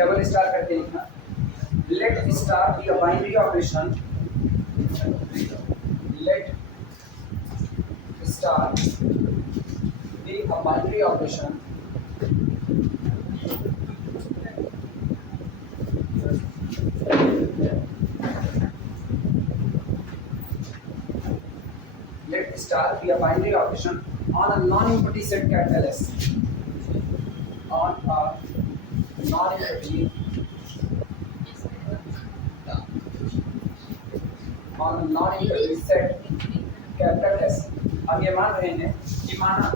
Double star करके लिखना। Let star be a binary operation, let star be a binary operation let star be a binary operation on a non-empty set capital S, on a non-empty set capital S। अब ये मान रहे हैं कि माना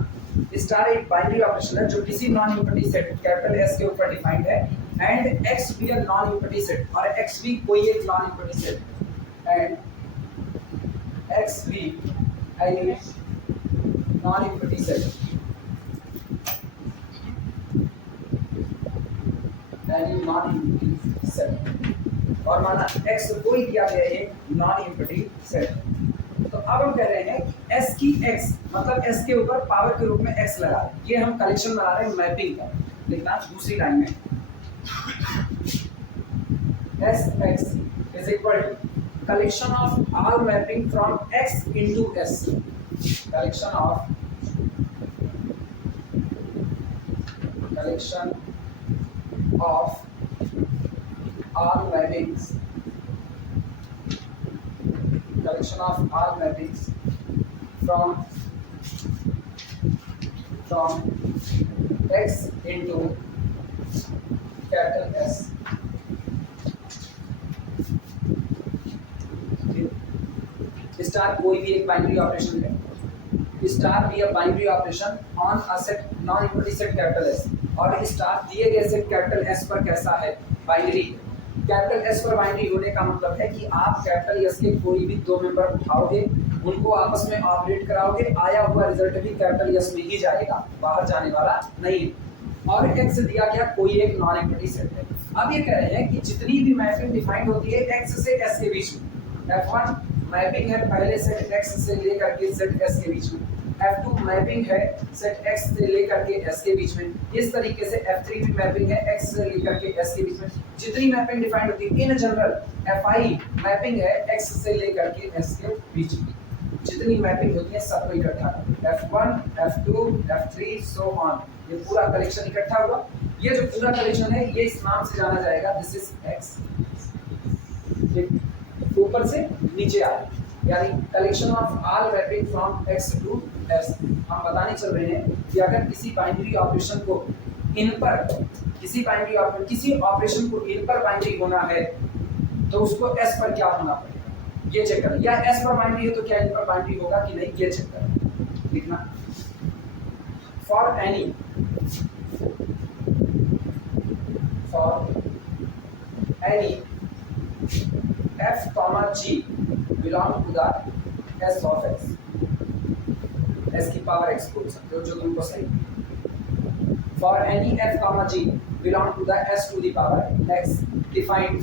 star एक binary operation है जो किसी non empty set capital S के ऊपर डिफाइंड है, एंड एक्स भी नॉन एम्प्टी सेट, और एक्स भी कोई एक non empty set, and x भी any non-empty set, any non-empty set, और माना x कोई दिया गया है non-empty set। तो अब हम कह रहे हैं कि s की x मतलब s के ऊपर पावर के रूप में x लगा, ये हम कलेक्शन बना रहे हैं मैपिंग का। लिखना दूसरी लाइन में sx is equal to collection of all mapping from x into s, collection of all mappings, collection of all mappings from x into capital S। Star कोई भी एक बाइनरी ऑपरेशन है, स्टार भी binary operation on a set non empty set capital S, और star दिए गए set capital S पर कैसा है, बाइनरी। कैपिटल एस पर बाइनरी होने का मतलब है कि आप कैपिटल एस के कोई भी दो मेंबर उठाओगे, उनको आपस में ऑपरेट कराओगे, आया हुआ रिजल्ट भी कैपिटल एस में ही जाएगा, बाहर जाने वाला नहीं। और एक्स दिया गया कोई एक नॉन एम्प्टी सेट है। अब ये कह रहे हैं कि जितनी भी मैपिंग डिफाइंड होती है एक्स से एस के बीच में, F1 मैपिंग है पहले सेट x से लेकर के सेट s के बीच में, F2 मैपिंग है सेट x से लेकर के s के बीच में, इस तरीके से F3 भी मैपिंग है x से लेकर के s के बीच में। जितनी मैपिंग डिफाइंड होती है इन जनरल, Fi मैपिंग है x से लेकर के s के बीच में। जितनी मैपिंग होती है सबको इकट्ठा F1 F2 F3 so on, ये पूरा कलेक्शन इकट्ठा हुआ। ये जो पूरा कलेक्शन है ये इस नाम से जाना जाएगा, दिस इज x, ऊपर से नीचे आ रही, यानी collection of all mapping from x to s। हम बताने चल रहे हैं कि अगर किसी बाइनरी ऑपरेशन को इन पर, किसी ऑपरेशन को इन पर बाइनरी होना है तो उसको s पर क्या होना पड़ेगा, ये चेक करें। या s पर बाइनरी है तो क्या इन पर बाइनरी होगा कि नहीं, ये चेक करें। लिखना for any f comma g belong to the s of x, s की पावर x बोल सकते हो जो तुमको सही। for any f comma g belong to the s to the power x, define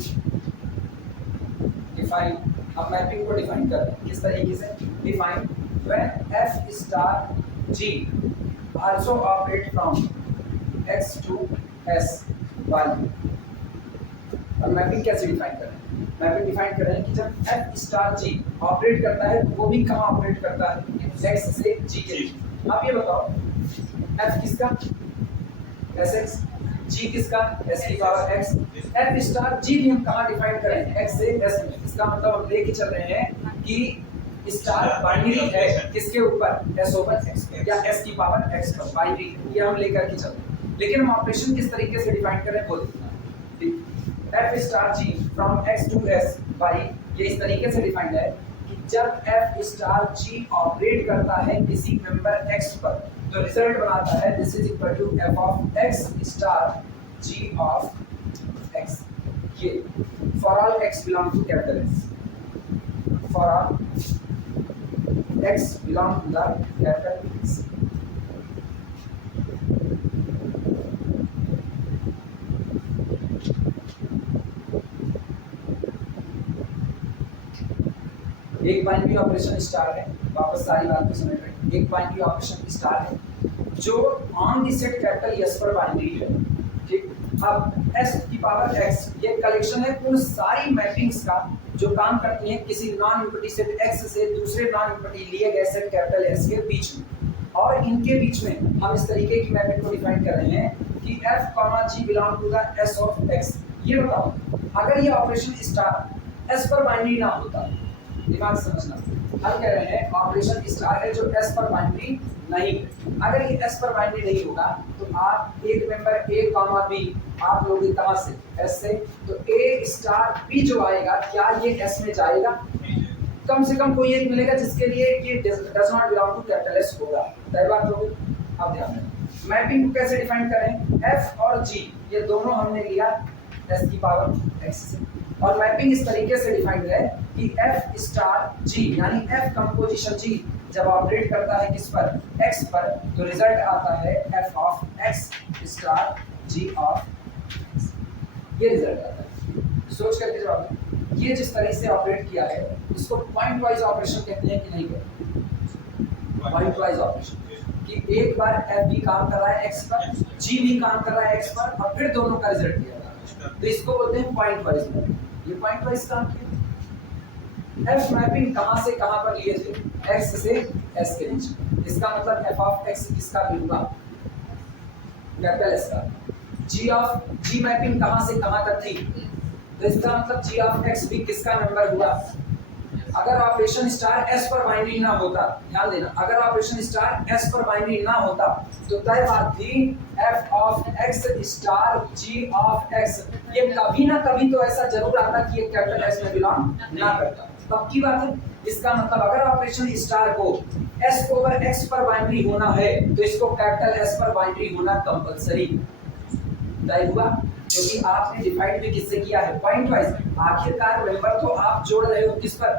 अब मैपिंग को डिफाइन कर रहे हैं किस तरीके से, define when f star g also operate from x to s by। अब मैपिंग कैसे डिफाइन कर रहे हैं, मैपिंग डिफाइन कर रहे हैं कि जब f स्टार g ऑपरेट करता है तो वो भी कहाँ ऑपरेट करता है, x से g के बीच। अब ये बताओ f किसका, sx, g किसका, s की power x, f star g भी हम कहाँ डिफाइन करें, x से s में। इसका मतलब हम लेके चल रहे हैं कि स्टार बाइनरी है किसके ऊपर, s ओवर x, या s की पावर x पर बाइनरी, ये हम लेकर के चल रहे हैं। लेकिन हम ऑपरेशन किस तरीके से डिफाइन करें वो देखना। f star g from x to s by, ये इस तरीके से डिफाइंड है कि जब f स्टार g ऑपरेट करता है किसी मेंबर x पर तो रिजल्ट बनाता है this is equal to f of x star g of x। ये for all x belong to capital S, for all x belong to the capital S। एक binary operation star है, वापस सारी बात को समझ रहे हैं। एक बाइनरी ऑपरेशन स्टार है जो on the set capital S पर बाइनरी है, ठीक। अब s की पावर x ये कलेक्शन है उन सारी मैपिंग्स का जो काम करती हैं किसी नॉन यूनिटी सेट x से दूसरे नॉन यूनिटी लिए गए सेट कैपिटल S के बीच में, और इनके बीच में हम इस तरीके की मैपिंग को डिफाइन कर रहे हैं कि f, g belong to the s of x। ये बताओ अगर ये ऑपरेशन स्टार s पर बाइनरी ना होता, दिमाग से समझना, हम कह रहे हैं ऑपरेशन स्टार है जो s पर बाइनरी नहीं, अगर ये s पर बाइनरी नहीं होगा तो आप एक मेंबर a, b आप लोगे कहां से s से, तो a स्टार b जो आएगा क्या ये s में जाएगा? कम से कम कोई एक मिलेगा जिसके लिए ये does not belong to capital S होगा। तय बात होगी। अब ध्यान दें मैपिंग को कैसे डिफाइन करें, f और g ये दोनों हमने लिया s की पावर x से, और मैपिंग इस तरीके से डिफाइंड है कि f स्टार g यानी f कंपोजिशन g जब ऑपरेट करता है किस पर, x पर, तो रिजल्ट आता है f of x star g of x। ये रिजल्ट आता है। सोच करके जवाब दें, ये जिस तरह से ऑपरेट किया है इसको पॉइंट वाइज ऑपरेशन कहते हैं कि नहीं कहते? पॉइंट वाइज ऑपरेशन कि एक बार f भी काम कर रहा है x पर, g भी काम कर रहा है x पर, और फिर दोनों का रिजल्ट दिया जा रहा है, तो इसको बोलते हैं पॉइंट वाइज मैपिंग। ये पॉइंट वाइज काम किया। f मैपिंग कहां से कहां पर लिए थे, x से s के बीच, इसका मतलब f ऑफ x किसका भी होगा, कैपिटल S का। g मैपिंग कहां से कहां तक थी, तो इसका मतलब g ऑफ x भी किसका मेंबर हुआ। अगर ऑपरेशन स्टार s पर बाइनरी ना होता, ध्यान देना, अगर ऑपरेशन स्टार s पर बाइनरी ना होता तो तय बात थी f of x star g of x ये कभी ना कभी तो ऐसा जरूर आता कि ये कैपिटल S में बिलोंग ना करता। पक्की बात है। इसका मतलब अगर ऑपरेशन स्टार को s ओवर x पर बाइनरी होना है तो इसको कैपिटल S पर बाइनरी होना कंपलसरी तय हुआ, क्योंकि आपने डिफाइंड भी किससे किया है, पॉइंट वाइज। आखिरकार मेंबर तो आप जोड़ रहे हो किस पर,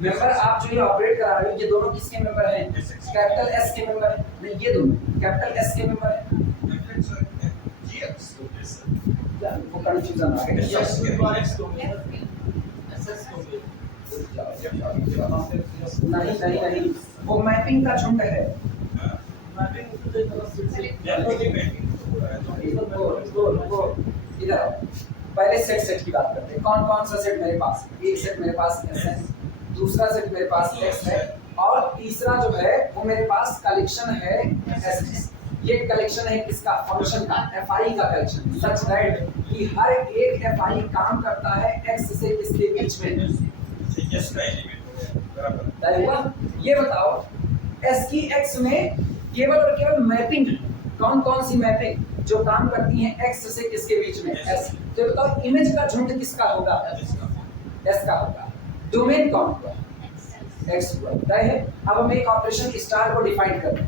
मेंबर आप जो ये ऑपरेट करा रहे हो ये दोनों किसके मेंबर हैं, कैपिटल S के मेंबर हैं। नहीं, ये दोनों कैपिटल S के मेंबर हैं। वो कंफ्यूजन आ गया। नहीं, वो मैपिंग का झुंड है। इधर पहले सेट की बात करते हैं। कौन कौन सा सेट मेरे पास, एक सेट मेरे पास S है, दूसरा सेट मेरे पास X है, और तीसरा जो है वो मेरे पास कलेक्शन है S। ये कलेक्शन है किसका, फंक्शन का, fi का कलेक्शन, सच दैट कि हर एक fi काम करता है x से किसके बीच में, ये बताओ s की x में केवल और केवल मैपिंग, कौन कौन सी मैपिंग जो काम करती हैं x से किसके बीच में, s। तो बताओ इमेज का झुंड किसका होगा, s का होगा। डोमेन कौन होगा, x हुआ, तय है। अब हम एक ऑपरेशन स्टार को डिफाइन करें,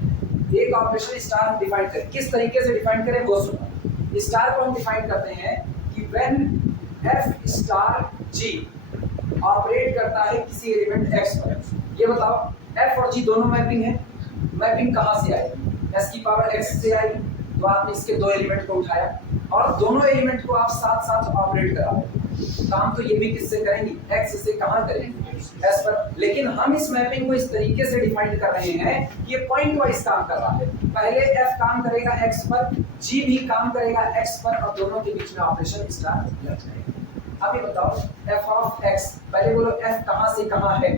एक ऑपरेशन स्टार हम डिफाइन करें, किस तरीके से डिफाइन करें वो सुनो। स्टार को हम डिफाइन करते हैं कि when f star g operate करता है किसी एलिमेंट x पर। ये बताओ f और g दोनों मैपिंग है, मैपिंग कहां से आएगी, s की पावर x से आएगी, तो आपने इसके दो एलिमेंट को उठाया और दोनों एलिमेंट को आप साथ साथ ऑपरेट करा रहे। काम तो ये भी किससे करेंगे, x से कहां करेंगे, s पर। लेकिन हम इस मैपिंग को इस तरीके से डिफाइन कर रहे हैं कि ये पॉइंट वाइज काम कर रहा है। पहले f काम करेगा x पर, g भी काम करेगा x पर, और दोनों के बीच में ऑपरेशन स्टार लग जाएगा। अब ये बताओ f ऑफ x, पहले बोलो f कहां से कहां है,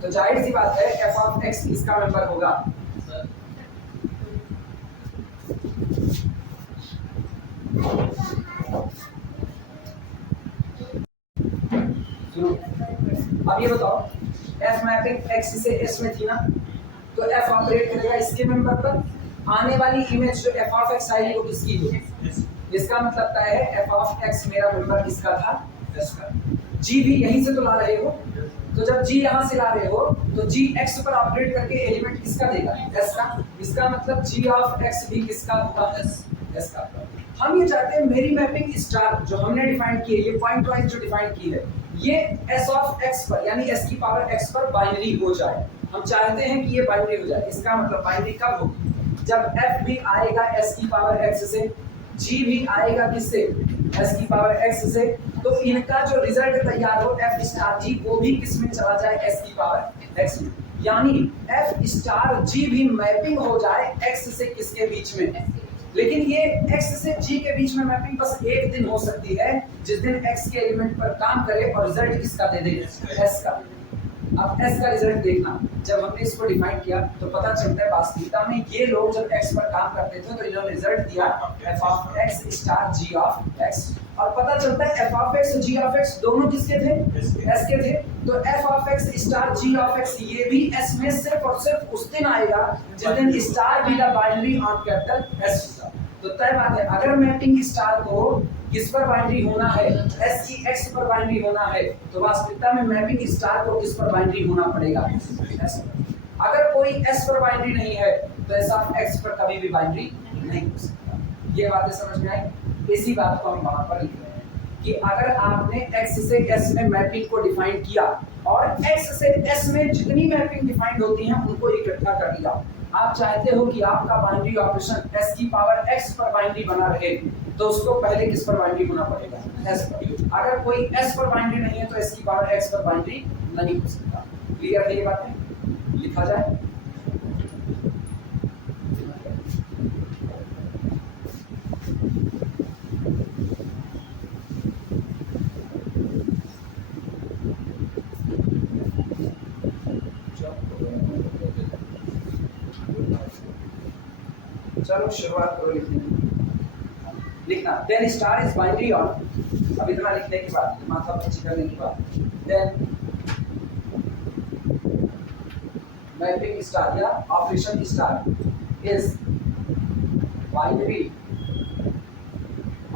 तो जाहिर सी बात है f ऑफ x किसका मेंबर होगा, अब ये बताओ f मैपिंग x से s में थी ना, तो f ऑपरेट करेगा इसके मेंबर पर, आने वाली इमेज जो f ऑफ x आएगी वो किसकी होगी, इसका मतलब क्या है f ऑफ x मेरा मेंबर किसका था, s का। g भी यहीं से तो ला रहे हो, तो जब g यहां से ला रहे हो तो g x पर ऑपरेट करके एलिमेंट किसका देगा, s का। इसका मतलब g ऑफ x भी किसका होगा, s का। हम ये चाहते हैं मेरी मैपिंग स्टार जो हमने डिफाइन की है, ये पॉइंट वाइज जो डिफाइन की है, ये s ऑफ x पर यानी s की पावर x पर बाइनरी हो जाए। हम चाहते हैं कि ये बाइनरी हो जाए। इसका मतलब बाइनरी कब होगी, जब f भी आएगा s की पावर x से, g भी आएगा किससे, s की पावर x से, तो इनका जो रिजल्ट तैयार हो f स्टार g वो भी किस में चला जाए, s की पावर x में। यानी f स्टार g भी मैपिंग हो जाए x से किसके बीच में, लेकिन ये x से g के बीच में मैपिंग बस एक दिन हो सकती है, जिस दिन x के एलिमेंट पर काम करे और रिजल्ट किसका दे दे, s का। अब s का रिजल्ट देखना, जब हमने इसको डिफाइन किया तो पता चलता है वास्तविकता में ये लोग जब x पर काम करते थे तो इन्होंने रिजल्ट दिया f of x star g of x, और पता चलता है f ऑफ x और g ऑफ x दोनों किसके थे, s के थे। तो f of x star g of x ये भी s में सिर्फ और सिर्फ उस दिन आएगा जिस दिन star be the binary on capital s होगा। तो तय बात है, अगर मैपिंग स्टार को किस पर बाइनरी होना है, s की x पर बाइनरी होना है, तो वास्तविकता में मैपिंग स्टार को किस पर बाइनरी होना पड़ेगा, s पर। अगर कोई s पर बाइनरी नहीं है तो s ऑफ x पर कभी भी बाइनरी नहीं हो सकता। ये बातें समझ में आई। इसी बात को हम वहां पर लिख रहे हैं कि अगर आपने x से s में मैपिंग को डिफाइन किया और x से s में जितनी मैपिंग डिफाइंड होती हैं उनको इकट्ठा कर दिया, आप चाहते हो कि आपका बाइनरी ऑपरेशन s की पावर x पर बाइनरी बना रहे, तो उसको पहले किस पर बाइनरी होना पड़ेगा, s पर। अगर कोई s पर बाइनरी नहीं है तो s की पावर x पर बाइनरी नहीं हो सकता। क्लियर है ये बातें? लिखा जाए। चलो शुरुआत करो लिखने की। लिखना then star is binary on, अब इतना लिखने के बाद माथा पच्ची करने के बाद देन मैपिंग स्टार या operation star is binary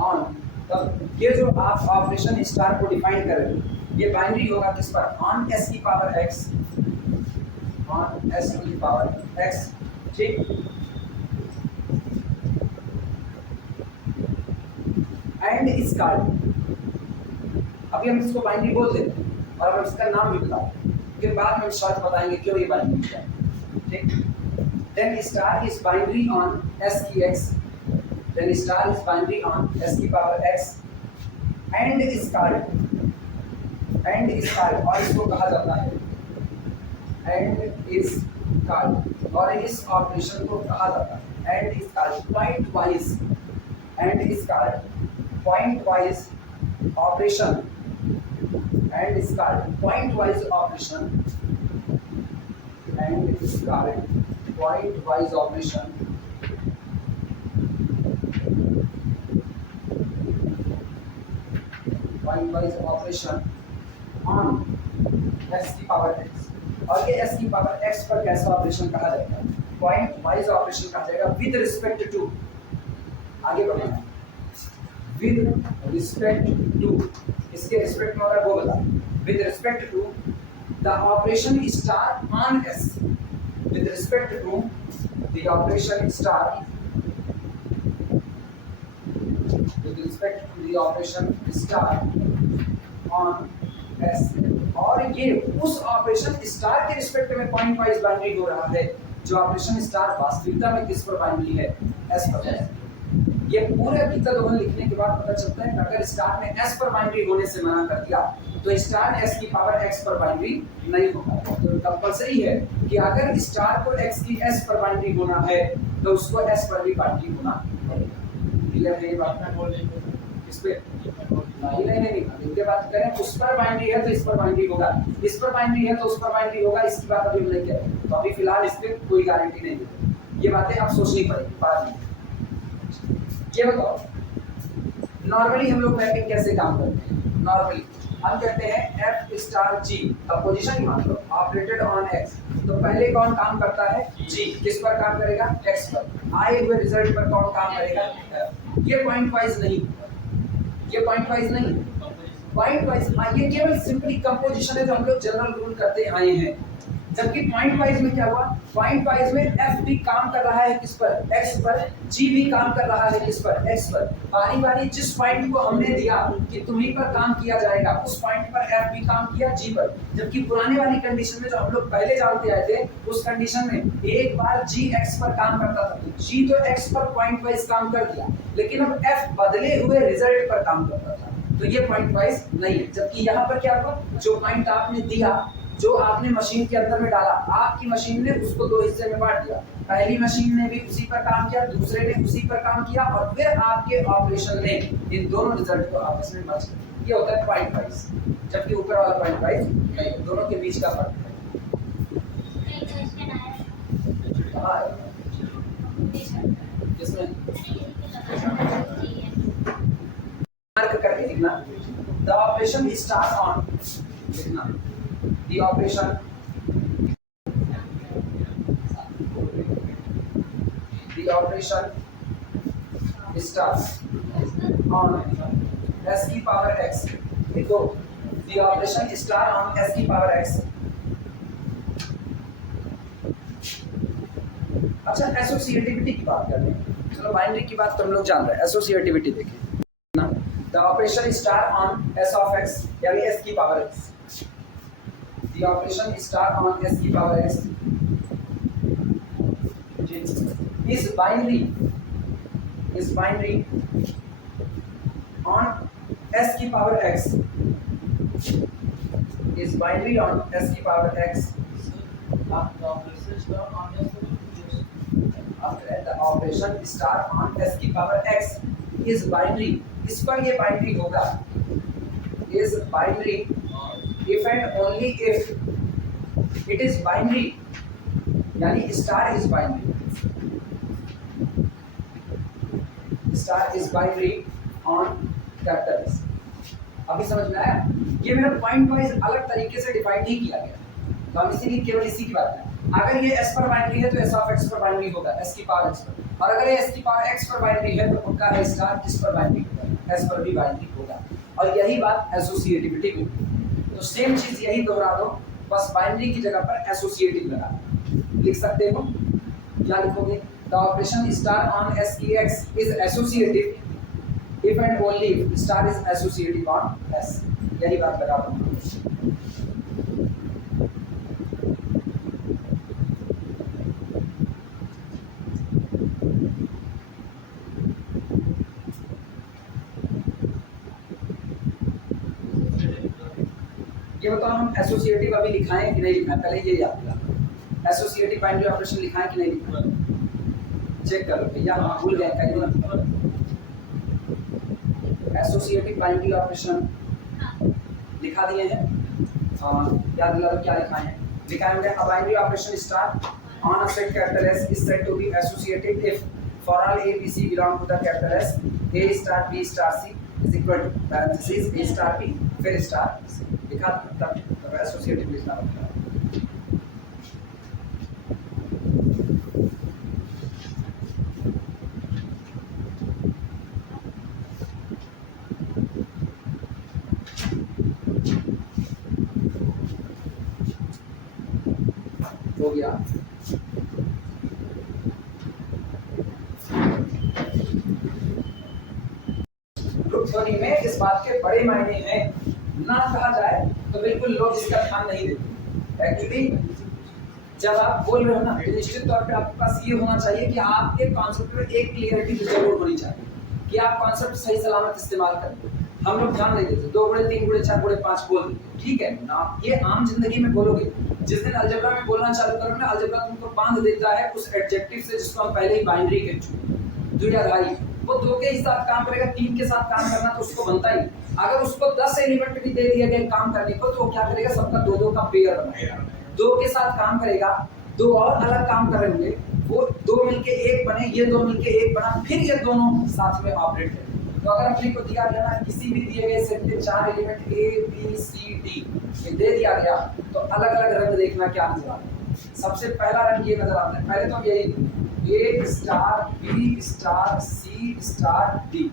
on. तब ये जो आप ऑपरेशन स्टार को डिफाइन कर रहे हैं ये बाइनरी होगा किस पर, ऑन s की पावर x, ऑन s की पावर x, ठीक। एंड इस कार्ड, अभी हम इसको बाइनरी बोल देते हैं और हम इसका नाम भी बताते हैं, फिर बाद में शर्त बताएंगे क्यों ये बाइनरी है, ठीक। Then star is binary on s की x, then star is binary on s की power x and is called, and is called, और इसको कहा जाता है एंड इस कार्ड, और इस ऑपरेशन को कहा जाता है and is called pointwise, and is called pointwise operation, and is called pointwise operation, and is called pointwise operation pointwise operation on s की power x, और ये s की power x पर कैसा operation कहा जाएगा, point wise operation कहा जाएगा विद रिस्पेक्ट टू, आगे बढ़ना विद रिस्पेक्ट टू, इसके रिस्पेक्ट में अगर वो बता, with respect to the operation star on s, with respect to the operation star, with respect to the operation star on s, और ये उस ऑपरेशन स्टार के रिस्पेक्ट में पॉइंट वाइज बाइनरी हो रहा है जो ऑपरेशन स्टार वास्तविकता में किस पर बाइनरी है, s पर है। ये पूरे हकीकत दोनों लिखने के बाद पता चलता है कि अगर स्टार ने s पर बाइनरी होने से मना कर दिया तो स्टार s की पावर x पर बाइनरी नहीं होगा। तो कंपलसरी है कि अगर स्टार को x की s पर बाइनरी होना है तो उसको s पर भी बाइनरी होना पड़ेगा। क्लियर है ये बात? इस पे नहीं इनके बात करें, उस पर बाइनरी है तो इस पर बाइनरी होगा, इस पर बाइनरी है तो उस पर बाइनरी होगा, इसकी बात अभी हम नहीं कह रहे। तो अभी फिलहाल इस पे कोई गारंटी नहीं देते, ये बातें आप सोचनी पड़ेगी बाद में। ये बताओ नॉर्मली हम लोग मैपिंग कैसे काम करते हैं, नॉर्मली हम कहते हैं f स्टार g, अब पोजीशन ही मान लो ऑपरेटेड ऑन x, तो पहले कौन काम करता है, g, किस पर काम करेगा, x पर, आए हुए रिजल्ट पर कौन काम करेगा, ये पॉइंट वाइज नहीं, ये पॉइंट वाइज नहीं, पॉइंट वाइज हाँ, ये केवल सिंपली कंपोजिशन है जो हम लोग जनरल रूल करते आए हैं। जबकि पॉइंट वाइज में क्या हुआ, पॉइंट वाइज में f भी काम कर रहा है किस पर, x पर, g भी काम कर रहा है किस पर, x पर। बारी बारी जिस पॉइंट को हमने दिया कि तुम्ही पर काम किया जाएगा उस पॉइंट पर f भी काम किया g पर। जबकि पुराने वाली कंडीशन में जो हम लोग पहले जानते आए थे उस कंडीशन में एक बार g x पर काम करता था तो g तो x पर पॉइंट वाइज काम कर दिया, लेकिन अब f बदले हुए रिजल्ट पर काम करता था, तो ये पॉइंट वाइज नहीं है। जबकि यहाँ पर क्या हुआ, जो पॉइंट आपने दिया जो आपने मशीन के अंदर में डाला, आपकी मशीन ने उसको दो हिस्से में बांट दिया। पहली मशीन ने भी उसी पर काम किया, दूसरे ने उसी पर काम किया, और फिर आपके ऑपरेशन ने इन दोनों रिजल्ट को आपस में मर्ज कर। ये होता है पॉइंट वाइज, जबकि ऊपर वाला पॉइंट वाइज नहीं, दोनों के बीच का फर्क है। किसमें मार्क करके लिखना, द ऑपरेशन स्टार्ट ऑन, लिखना the operation starts on s की पावर x। देखो the operation start on s की पावर x। अच्छा, एसोसिएटिविटी की बात कर रहे हैं, चलो बाइनरी की बात तो हम लोग जान रहे हैं, एसोसिएटिविटी देखिए ना, the operation start on s of x यानी s की power x, the operation start on s की power x is binary on s की power x, is binary on s की power x। The operation start on s की power x is binary, इस पर ये binary होगा, is binary if and only if it is binary, यानी star is binary, star is binary on capital S. अभी समझ में आया? ये मेरा पॉइंट वाइज अलग तरीके से डिफाइन नहीं किया गया, तो हम इसीलिए केवल इसी की बात करें। अगर ये s पर बाइनरी है तो s ऑफ x पर बाइनरी होगा, s की पावर x पर, और अगर ये s की पावर x पर बाइनरी है तो उनका है स्टार किस पर बाइनरी होगा, s पर भी बाइनरी होगा। और यही बात एसोसिएटिविटी में, तो सेम चीज यही दोहरा दो, बस बाइनरी की जगह पर एसोसिएटिव लगा लिख सकते हो। क्या लिखोगे? The operation star on s की x is associative if and only if star is associative on s। यही बात लगा दो। ये बताओ, हम एसोसिएटिव अभी लिखाएं कि नहीं लिखाएं, पहले ये याद दिला। एसोसिएटिव बाइनरी ऑपरेशन लिखाएं कि नहीं लिखाएं, चेक करो भैया, हाँ भूल गए कहीं। एसोसिएटिव बाइनरी ऑपरेशन लिखा दिए हैं, याद दिला दो क्या लिखाए हैं। लिखाएंगे a binary operation star on a set capital S is said to be associated if for all A B C belong to the capital S, A star B star C is equal to parentheses A star B फिर star लिखा, तब associative लिखना होता है। हो गया। Group theory में इस बात के बड़े मायने हैं, ना कहा जाए तो बिल्कुल लोग इसका ध्यान नहीं देते। एक्चुअली जब आप बोल रहे हो ना, तो निश्चित तौर पे आपके पास ये होना चाहिए कि आपके कॉन्सेप्ट में एक क्लियरिटी जरूर होनी चाहिए कि आप कॉन्सेप्ट सही सलामत इस्तेमाल करें। हम लोग ध्यान नहीं देते, 2 गुणे 3 गुणे 4 गुणे 5 बोल देते, ठीक है ना, ये आम जिंदगी में बोलोगे। जिस दिन अलजेब्रा में बोलना चालू करोगे ना, अलजेब्रा तुमको बांध देता है उस एडजेक्टिव से जिसको हम पहले ही बाइनरी कह चुके, द्विआधारी। वो 2 के साथ काम करेगा, 3 के साथ काम करना तो उसको बनता ही। अगर उसको 10 एलिमेंट भी दे दिया गया काम करने को, तो वो क्या करेगा, सबका 2-2 का पेयर बनाएगा, 2 के साथ काम करेगा, 2 और अलग काम कर रहे होंगे, वो 2 मिलके 1 बने, ये 2 मिलके 1 बना, फिर ये दोनों साथ में ऑपरेट करेंगे। तो अगर अपने को दिया गया ना, किसी भी दिए गए सेट के 4 element A B C D ये दे दिया गया, तो अलग अलग रंग देखना क्या नजर आता है। सबसे पहला रंग ये नजर आता है, पहले तो यही A star B star C star D,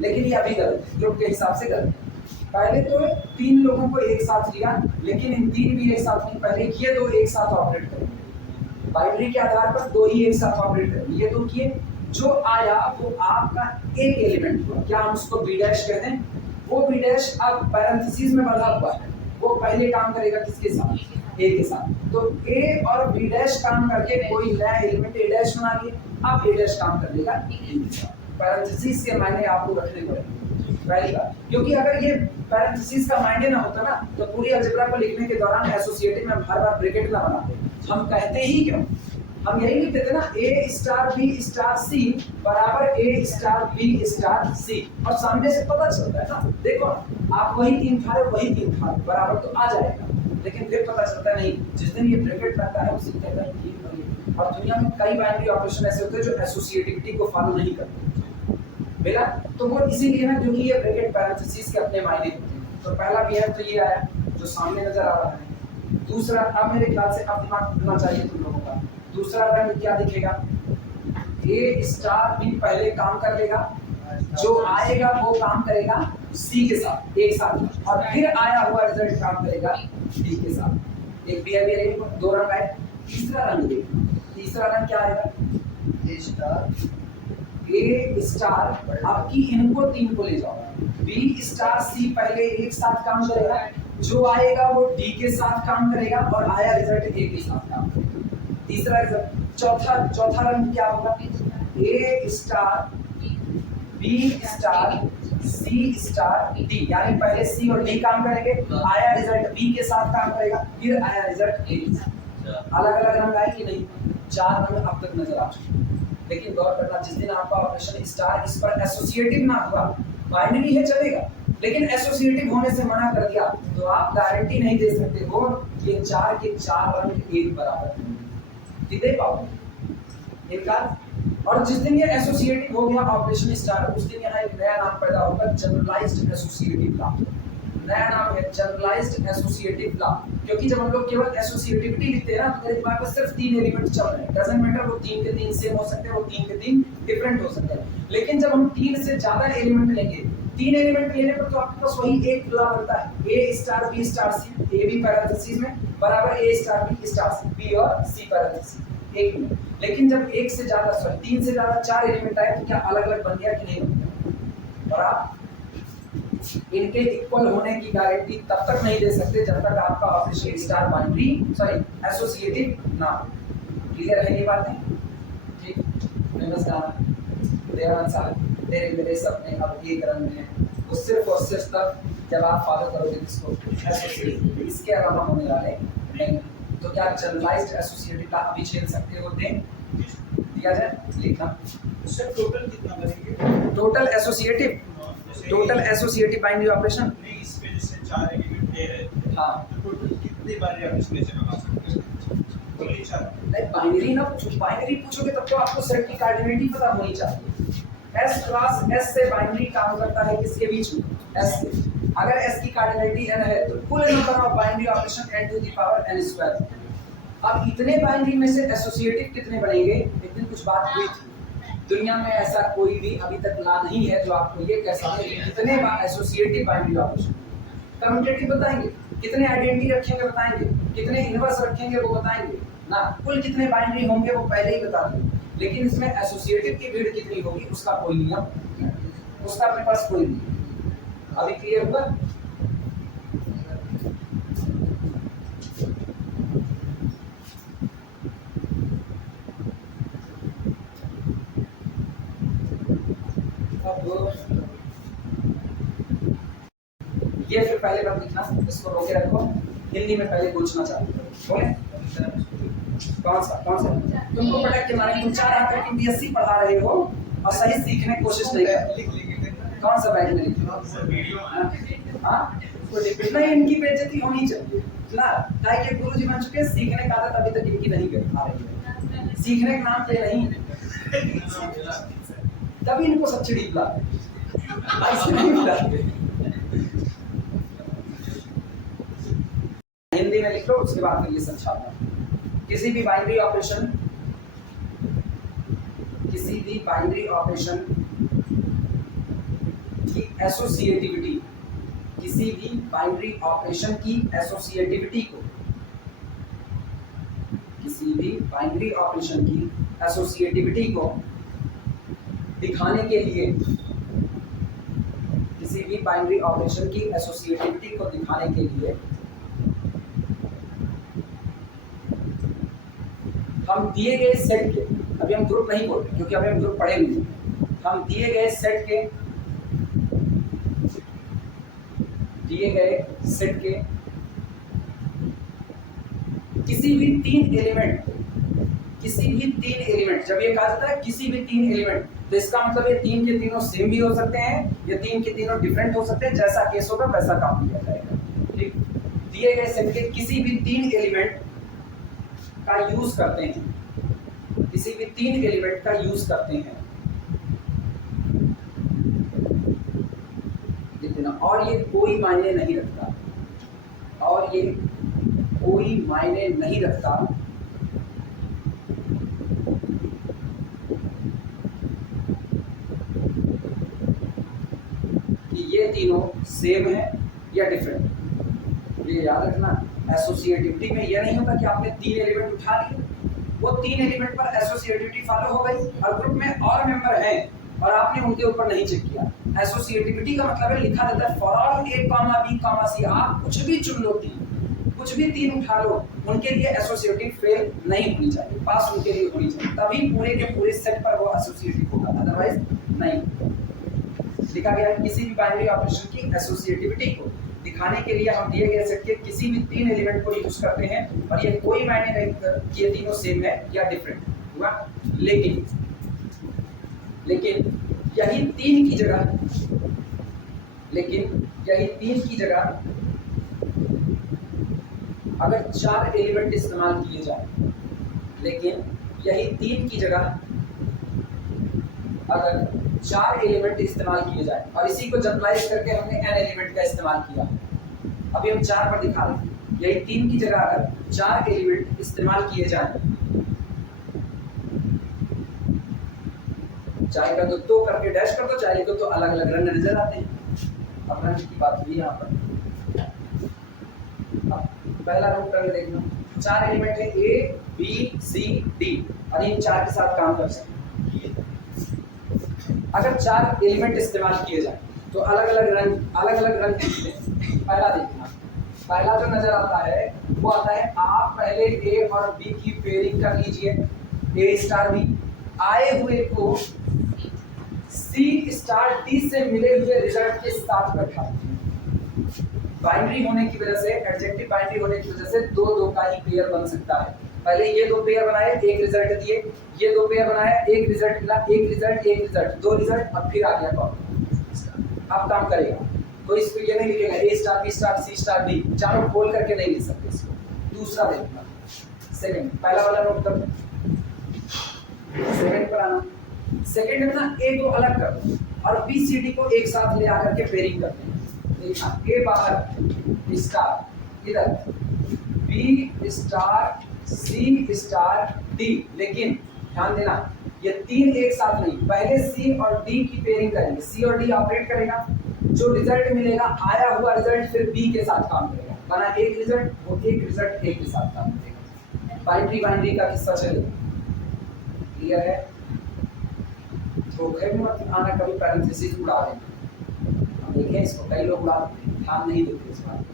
लेकिन ये अभी गलत है, ग्रुप के हिसाब से गलत है। पहले तो 3 लोगों को एक साथ लिया, लेकिन इन 3 भी एक साथ नहीं, पहले ये 2 एक साथ ऑपरेट करेंगे, बाइनरी के आधार पर 2 ही एक साथ ऑपरेट करेंगे। ये 2 किए, जो आया वो आपका एक एलिमेंट हुआ, क्या हम उसको B डैश कहते हैं। वो B डैश अब पैरेंथेसिस में बंधा हुआ है, वो पहले काम करेगा किसके साथ, A के साथ। तो A और B डैश काम करके कोई नया एलिमेंट A डैश बना लिए, अब A डैश काम कर लेगा A के साथ। पैरेंथेसिस के मायने आपको रखने पड़ेंगे। पहली बात, क्योंकि अगर ये पैरेंथेसिस का माइंड ना होता ना तो पूरी अलजेब्रा को लिखने के दौरान एसोसिएटिव में हर बार ब्रैकेट ना बनाते। हम कहते ही क्यों, हम यही लिखते थे ना ए स्टार बी स्टार सी बराबर ए स्टार बी स्टार सी, और सामने से पता चलता है ना, देखो आप वही 3 था वही 3 था बराबर तो आ जाएगा, लेकिन फिर पता चलता नहीं जिस दिन ये ब्रैकेट रहता है उसी कहता है ठीक नहीं। और दुनिया में कई बाइनरी ऑपरेशन ऐसे होते हैं जो एसोसिएटिविटी को फॉलो नहीं करते बेटा, तो वो इसीलिए ना क्योंकि ये ब्रैकेट पैरेंथेसिस के अपने मायने होते हैं। तो पहला भी है तो ये आया जो सामने नजर आ रहा है। दूसरा, अब मेरे ख्याल से अब दिमाग खुलना चाहिए तुम लोगों का, दूसरा रंग क्या दिखेगा, ए स्टार भी पहले काम कर लेगा, जो आएगा वो काम करेगा सी के साथ एक साथ, और फिर आया हुआ रिजल्ट काम करेगा डी के साथ। एक बिहेवियर, दो रंग आए। तीसरा रंग देखो, तीसरा रंग क्या आएगा, ए स्टार, आपकी इनको 3 को ले जाओ, बी स्टार सी पहले एक साथ काम करेगा, जो आएगा वो डी के साथ काम करेगा, और आया रिजल्ट ए के साथ काम करेगा। तीसरा रिजल्ट, चौथा रंग क्या होगा, ए स्टार बी स्टार सी स्टार डी, यानी पहले सी और डी काम करेंगे, आया रिजल्ट बी के साथ काम करेगा, फिर आया रिजल्ट ए के साथ। अलग अलग रंग आए कि नहीं, 4 रंग अब तक नजर आ चुके। लेकिन गौर करना, जिस दिन आपका ऑपरेशन स्टार इस पर एसोसिएटिव ना हुआ, बाइनरी है चलेगा, लेकिन एसोसिएटिव होने से मना कर दिया तो आप गारंटी नहीं दे सकते हो ये 4 के 4 रंग एक बराबर होंगे, दे पाओगे इनकार। और जिस दिन ये एसोसिएटिव हो गया ऑपरेशन स्टार, उस दिन यहाँ एक नया नाम पैदा होगा, जनरलाइज्ड एसोसिएटिव लॉ। नया नाम है जनरलाइज्ड एसोसिएटिव लॉ, क्योंकि जब हम लोग केवल एसोसिएटिविटी लिखते हैं ना तो मेरे दिमाग में सिर्फ 3 एलिमेंट चल रहे हैं, डजंट मैटर वो 3 के 3 सेम हो सकते हैं, वो 3 के 3 डिफरेंट हो सकते हैं, लेकिन जब हम 3 से ज्यादा एलिमेंट लेंगे, 3 एलिमेंट लेने पर तो आपके पास वही एक लॉ बनता है, A star B star C, A B parenthesis में बराबर A star B star C, B और सी पैरेंथेसिस एक में। लेकिन जब 1 से ज्यादा 3 से ज्यादा 4 एलिमेंट आए तो क्या अलग अलग बन गया कि नहीं बन गया, और आप इनके इक्वल होने की गारंटी तब तक नहीं दे सकते जब तक आपका ऑपरेशन स्टार बाइनरी एसोसिएटिव ना हो। क्लियर है ये बातें, ठीक। नमस्कार देवानंद साहब, तेरे मेरे सपने अब एक रंग में हैं, वो सिर्फ और सिर्फ तब जब आप फॉलो करोगे इसको एसोसिएटिव, इसके अलावा होने वाले नहीं। तो क्या जनरलाइज्ड एसोसिएटिव का अभी छेड़ सकते हो, दें दिया जाए, लिखना उससे टोटल कितना बनेंगे, total associative, total associative binary operation, नहीं इसमें जैसे 4 एलिमेंट ए है, हाँ तो टोटल कितनी बार आप इसमें से बना सकते हैं, बोलिए 4। नहीं बाइनरी ना पूछो, बाइनरी पूछोगे तब तो आपको सेट की कार्डिनलिटी पता होनी चाहिए। एस क्लास एस से बाइनरी काम करता है किसके बीच में, एस से। अगर एस की कार्डिनलिटी n है तो कुल number of binary operation n to the power n square. अब इतने बाइनरी में से एसोसिएटिव कितने बनेंगे, एक दिन कुछ बात हुई थी, दुनिया में ऐसा कोई भी अभी तक ला नहीं है जो आपको ये कह सके कि कितने एसोसिएटिव बाइनरी ऑपरेशन। कम्यूटेटिव बताएंगे, कितने आइडेंटिटी रखेंगे बताएंगे, कितने इनवर्स रखेंगे वो बताएंगे ना, कुल कितने बाइनरी होंगे वो पहले ही बता देंगे, लेकिन इसमें एसोसिएटिव की भीड़ कितनी होगी उसका कोई नियम, उसका अपने पास कोई नहीं। अभी क्लियर हुआ, ये फिर पहले बार लिखना, इसको रोके रखो, हिंदी में पहले पूछना चाहते हो, बोले कौन सा तुमको पटक के मारे, तुम 4 आकर के बीएससी पढ़ा रहे हो और सही सीखने की कोशिश नहीं कर रहे, कौन सा बैग में लिखो, हाँ नहीं, इनकी बेइज्जती होनी चाहिए ना, ताकि ये गुरुजी बन चुके हैं, सीखने का आदत अभी तक इनकी नहीं कर पा रही है, सीखने के नाम पे नहीं, तभी इनको सब्सिडी बुलाते, ऐसे नहीं बुलाते। हिंदी में लिख लो, उसके बाद फिर ये समझाता हूं। किसी भी बाइनरी ऑपरेशन की एसोसिएटिविटी, किसी भी बाइनरी ऑपरेशन की एसोसिएटिविटी को, किसी भी बाइनरी ऑपरेशन की एसोसिएटिविटी को दिखाने के लिए, किसी भी बाइनरी ऑपरेशन की एसोसिएटिविटी को दिखाने के लिए हम दिए गए सेट के, अभी हम ग्रुप नहीं बोल रहे क्योंकि अभी हम ग्रुप पढ़े नहीं, हम दिए गए सेट के दिए गए सेट के किसी भी तीन एलिमेंट जब ये कहा जाता है किसी भी तीन एलिमेंट, तो इसका मतलब ये तीन के तीनों सेम भी हो सकते हैं या तीन के तीनों डिफरेंट हो सकते हैं, जैसा केस होगा वैसा काम किया जाएगा। ठीक, दिए गए सेट के किसी भी तीन एलिमेंट का यूज करते हैं, किसी भी तीन एलिमेंट का यूज करते हैं, और ये कोई मायने नहीं रखता, और ये कोई मायने नहीं रखता कि ये तीनों सेम है या डिफरेंट। ये याद रखना, एसोसिएटिविटी में यह नहीं होता कि आपने तीन एलिमेंट उठा लिए, वो तीन एलिमेंट पर एसोसिएटिविटी फॉलो हो गई और ग्रुप में और मेंबर हैं और आपने उनके ऊपर नहीं चेक किया। एसोसिएटिविटी का मतलब है लिखा रहता है for all A comma B comma C, आप कुछ भी चुन लो, कुछ भी तीन उठा लो, उनके लिए एसोसिएटिव फेल नहीं होनी चाहिए, पास उनके लिए होनी चाहिए, तभी पूरे के पूरे सेट पर वो एसोसिएटिव होगा, अदरवाइज नहीं। लिखा गया है किसी भी बाइनरी ऑपरेशन की एसोसिएटिविटी को दिखाने के लिए हम दिए गए सेट के किसी भी तीन एलिमेंट को यूज करते हैं और ये कोई मायने नहीं रखता ये तीनों सेम है या डिफरेंट हुआ। लेकिन यही तीन की जगह अगर चार एलिमेंट इस्तेमाल किए जाए, लेकिन यही तीन की जगह अगर चार एलिमेंट इस्तेमाल किए जाए और इसी को जनरलाइज करके हमने n एलिमेंट का इस्तेमाल किया, अभी हम चार पर दिखा रहे हैं, यही तीन की जगह अगर चार एलिमेंट इस्तेमाल किए जाए, चाहे कर दो करके डैश कर दो, चाहे लिखो तो अलग अलग रंग नजर आते हैं। अब रंग की बात हुई यहाँ पर, अब पहला रूप करके देखना, चार एलिमेंट है ए बी सी डी और इन चार के साथ काम कर सकते हैं। अगर चार एलिमेंट इस्तेमाल किए जाए तो अलग अलग रंग दिखते हैं। पहला देखना, पहला जो नजर आता है वो आता है, आप पहले ए और बी की पेयरिंग कर लीजिए, ए स्टार बी, आए हुए को सी स्टार डी से मिले हुए रिजल्ट के साथ बैठा। बाइनरी होने की वजह से, एडजेक्टिव बाइनरी होने की वजह से दो दो का ही पेयर बन सकता है। पहले ये दो पेयर बनाए, एक रिजल्ट दिए, ये दो पेयर बनाया, एक रिजल्ट मिला, एक रिजल्ट, दो रिजल्ट, अब फिर आ गया कॉल। अब काम करेगा तो इसको ये नहीं लिखेगा ए स्टार बी स्टार सी स्टार डी, चारों खोल करके नहीं लिख सकते इसको। दूसरा देखना, सेकंड, पहला वाला नोट कर, सेकंड पर आना, सेकंड में ना ए को अलग कर दो और बी सी डी को एक साथ ले आकर के पेयरिंग करते हैं। देखना, ए बाहर स्टार, इधर बी स्टार सी स्टार डी, लेकिन ध्यान देना ये तीन एक साथ नहीं, पहले सी और डी की पेयरिंग करेंगे, सी और डी ऑपरेट करेगा, जो रिजल्ट मिलेगा आया हुआ रिजल्ट फिर बी के साथ काम करेगा, बना एक रिजल्ट, वो एक रिजल्ट एक के साथ काम करेगा। बाइनरी का किस्सा चलेगा, क्लियर है? धोखे में मत आना, कभी पैरेंथेसिस उड़ा देंगे, हम देखें इसको, कई लोग उड़ा देते हैं, ध्यान नहीं देते इस बात पर,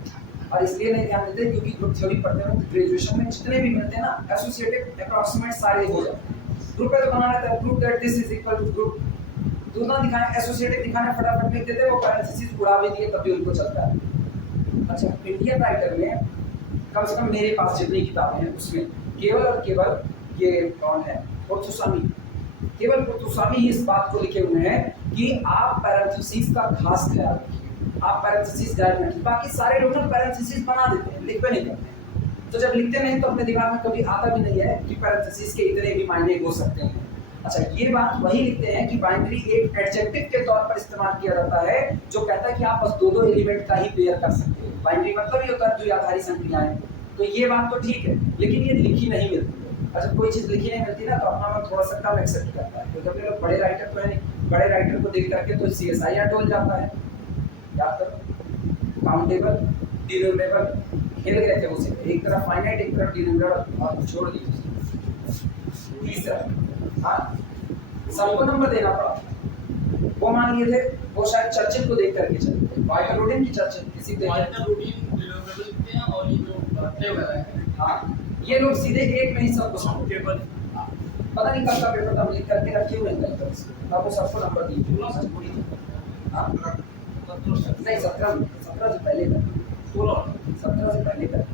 और इसलिए नहीं ध्यान देते क्योंकि ग्रुप थ्योरी पढ़ते हैं, ग्रेजुएशन में जितने भी मिलते हैं ना एसोसिएटिव अप्रॉक्सीमेट सारे हो जाते हैं। ग्रुप पे तो बना रहता है, prove that this is equal to group, दूसरा दिखाएं एसोसिएटिव दिखाने फटाफट लिख देते हैं, वो पैरेंथेसिस उड़ा भी दिए तब भी उनको चलता है। अच्छा, इंडियन राइटर में कम से कम मेरे पास जितनी किताबें हैं उसमें केवल और केवल ये कौन है, पोर्थोसामी, केवल पोर्थोसामी ही इस बात को लिखे हुए हैं कि आप पैरेंथेसिस का खास ख्याल रखिए, आप पैरेंथेसिस गाइड में, बाकी सारे लोग ना पैरेंथेसिस बना देते हैं, लिख पे नहीं करते हैं। तो जब लिखते नहीं तो अपने दिमाग में कभी आता भी नहीं है कि पैरेंथेसिस के इतने भी मायने हो सकते हैं। अच्छा, ये बात वही लिखते हैं कि बाइनरी एक एडजेक्टिव के तौर पर इस्तेमाल किया जाता है जो कहता है कि आप बस दो दो एलिमेंट का ही पेयर कर सकते हैं। बाइनरी मतलब ये होता है द्विआधारी संक्रियाएं, तो ये बात तो ठीक है, लेकिन ये लिखी नहीं मिलती है। अच्छा, कोई चीज़ लिखी नहीं मिलती ना तो अपना मन थोड़ा सा कम एक्सेप्ट करता है, क्योंकि अपने लोग बड़े राइटर तो है नहीं, बड़े राइटर को देख करके तो CSIR डोल जाता है। याद करो, काउंटेबल डिनोमिनेबल खेल गए थे उसे, एक तरफ फाइनाइट एक तरफ डिनोमिनेटर और छोड़ दीजिए। तीसरा, हाँ, सबको नंबर देना पड़ा, वो मान लिए थे, वो शायद चर्चिल को देख करके चलते थे, वाल्टर रूडिन की चर्चिल किसी को वाल्टर रूडिन डिनोमिनेटर लिखते हैं और ये जो टेबल है, हाँ, ये लोग सीधे एक में ही सब कुछ टेबल, पता नहीं कब का पेपर तब लिख करके रखे हुए हैं, तब वो सबको नंबर दिए। हाँ, नहीं 17 से पहले तक, 17 से पहले तक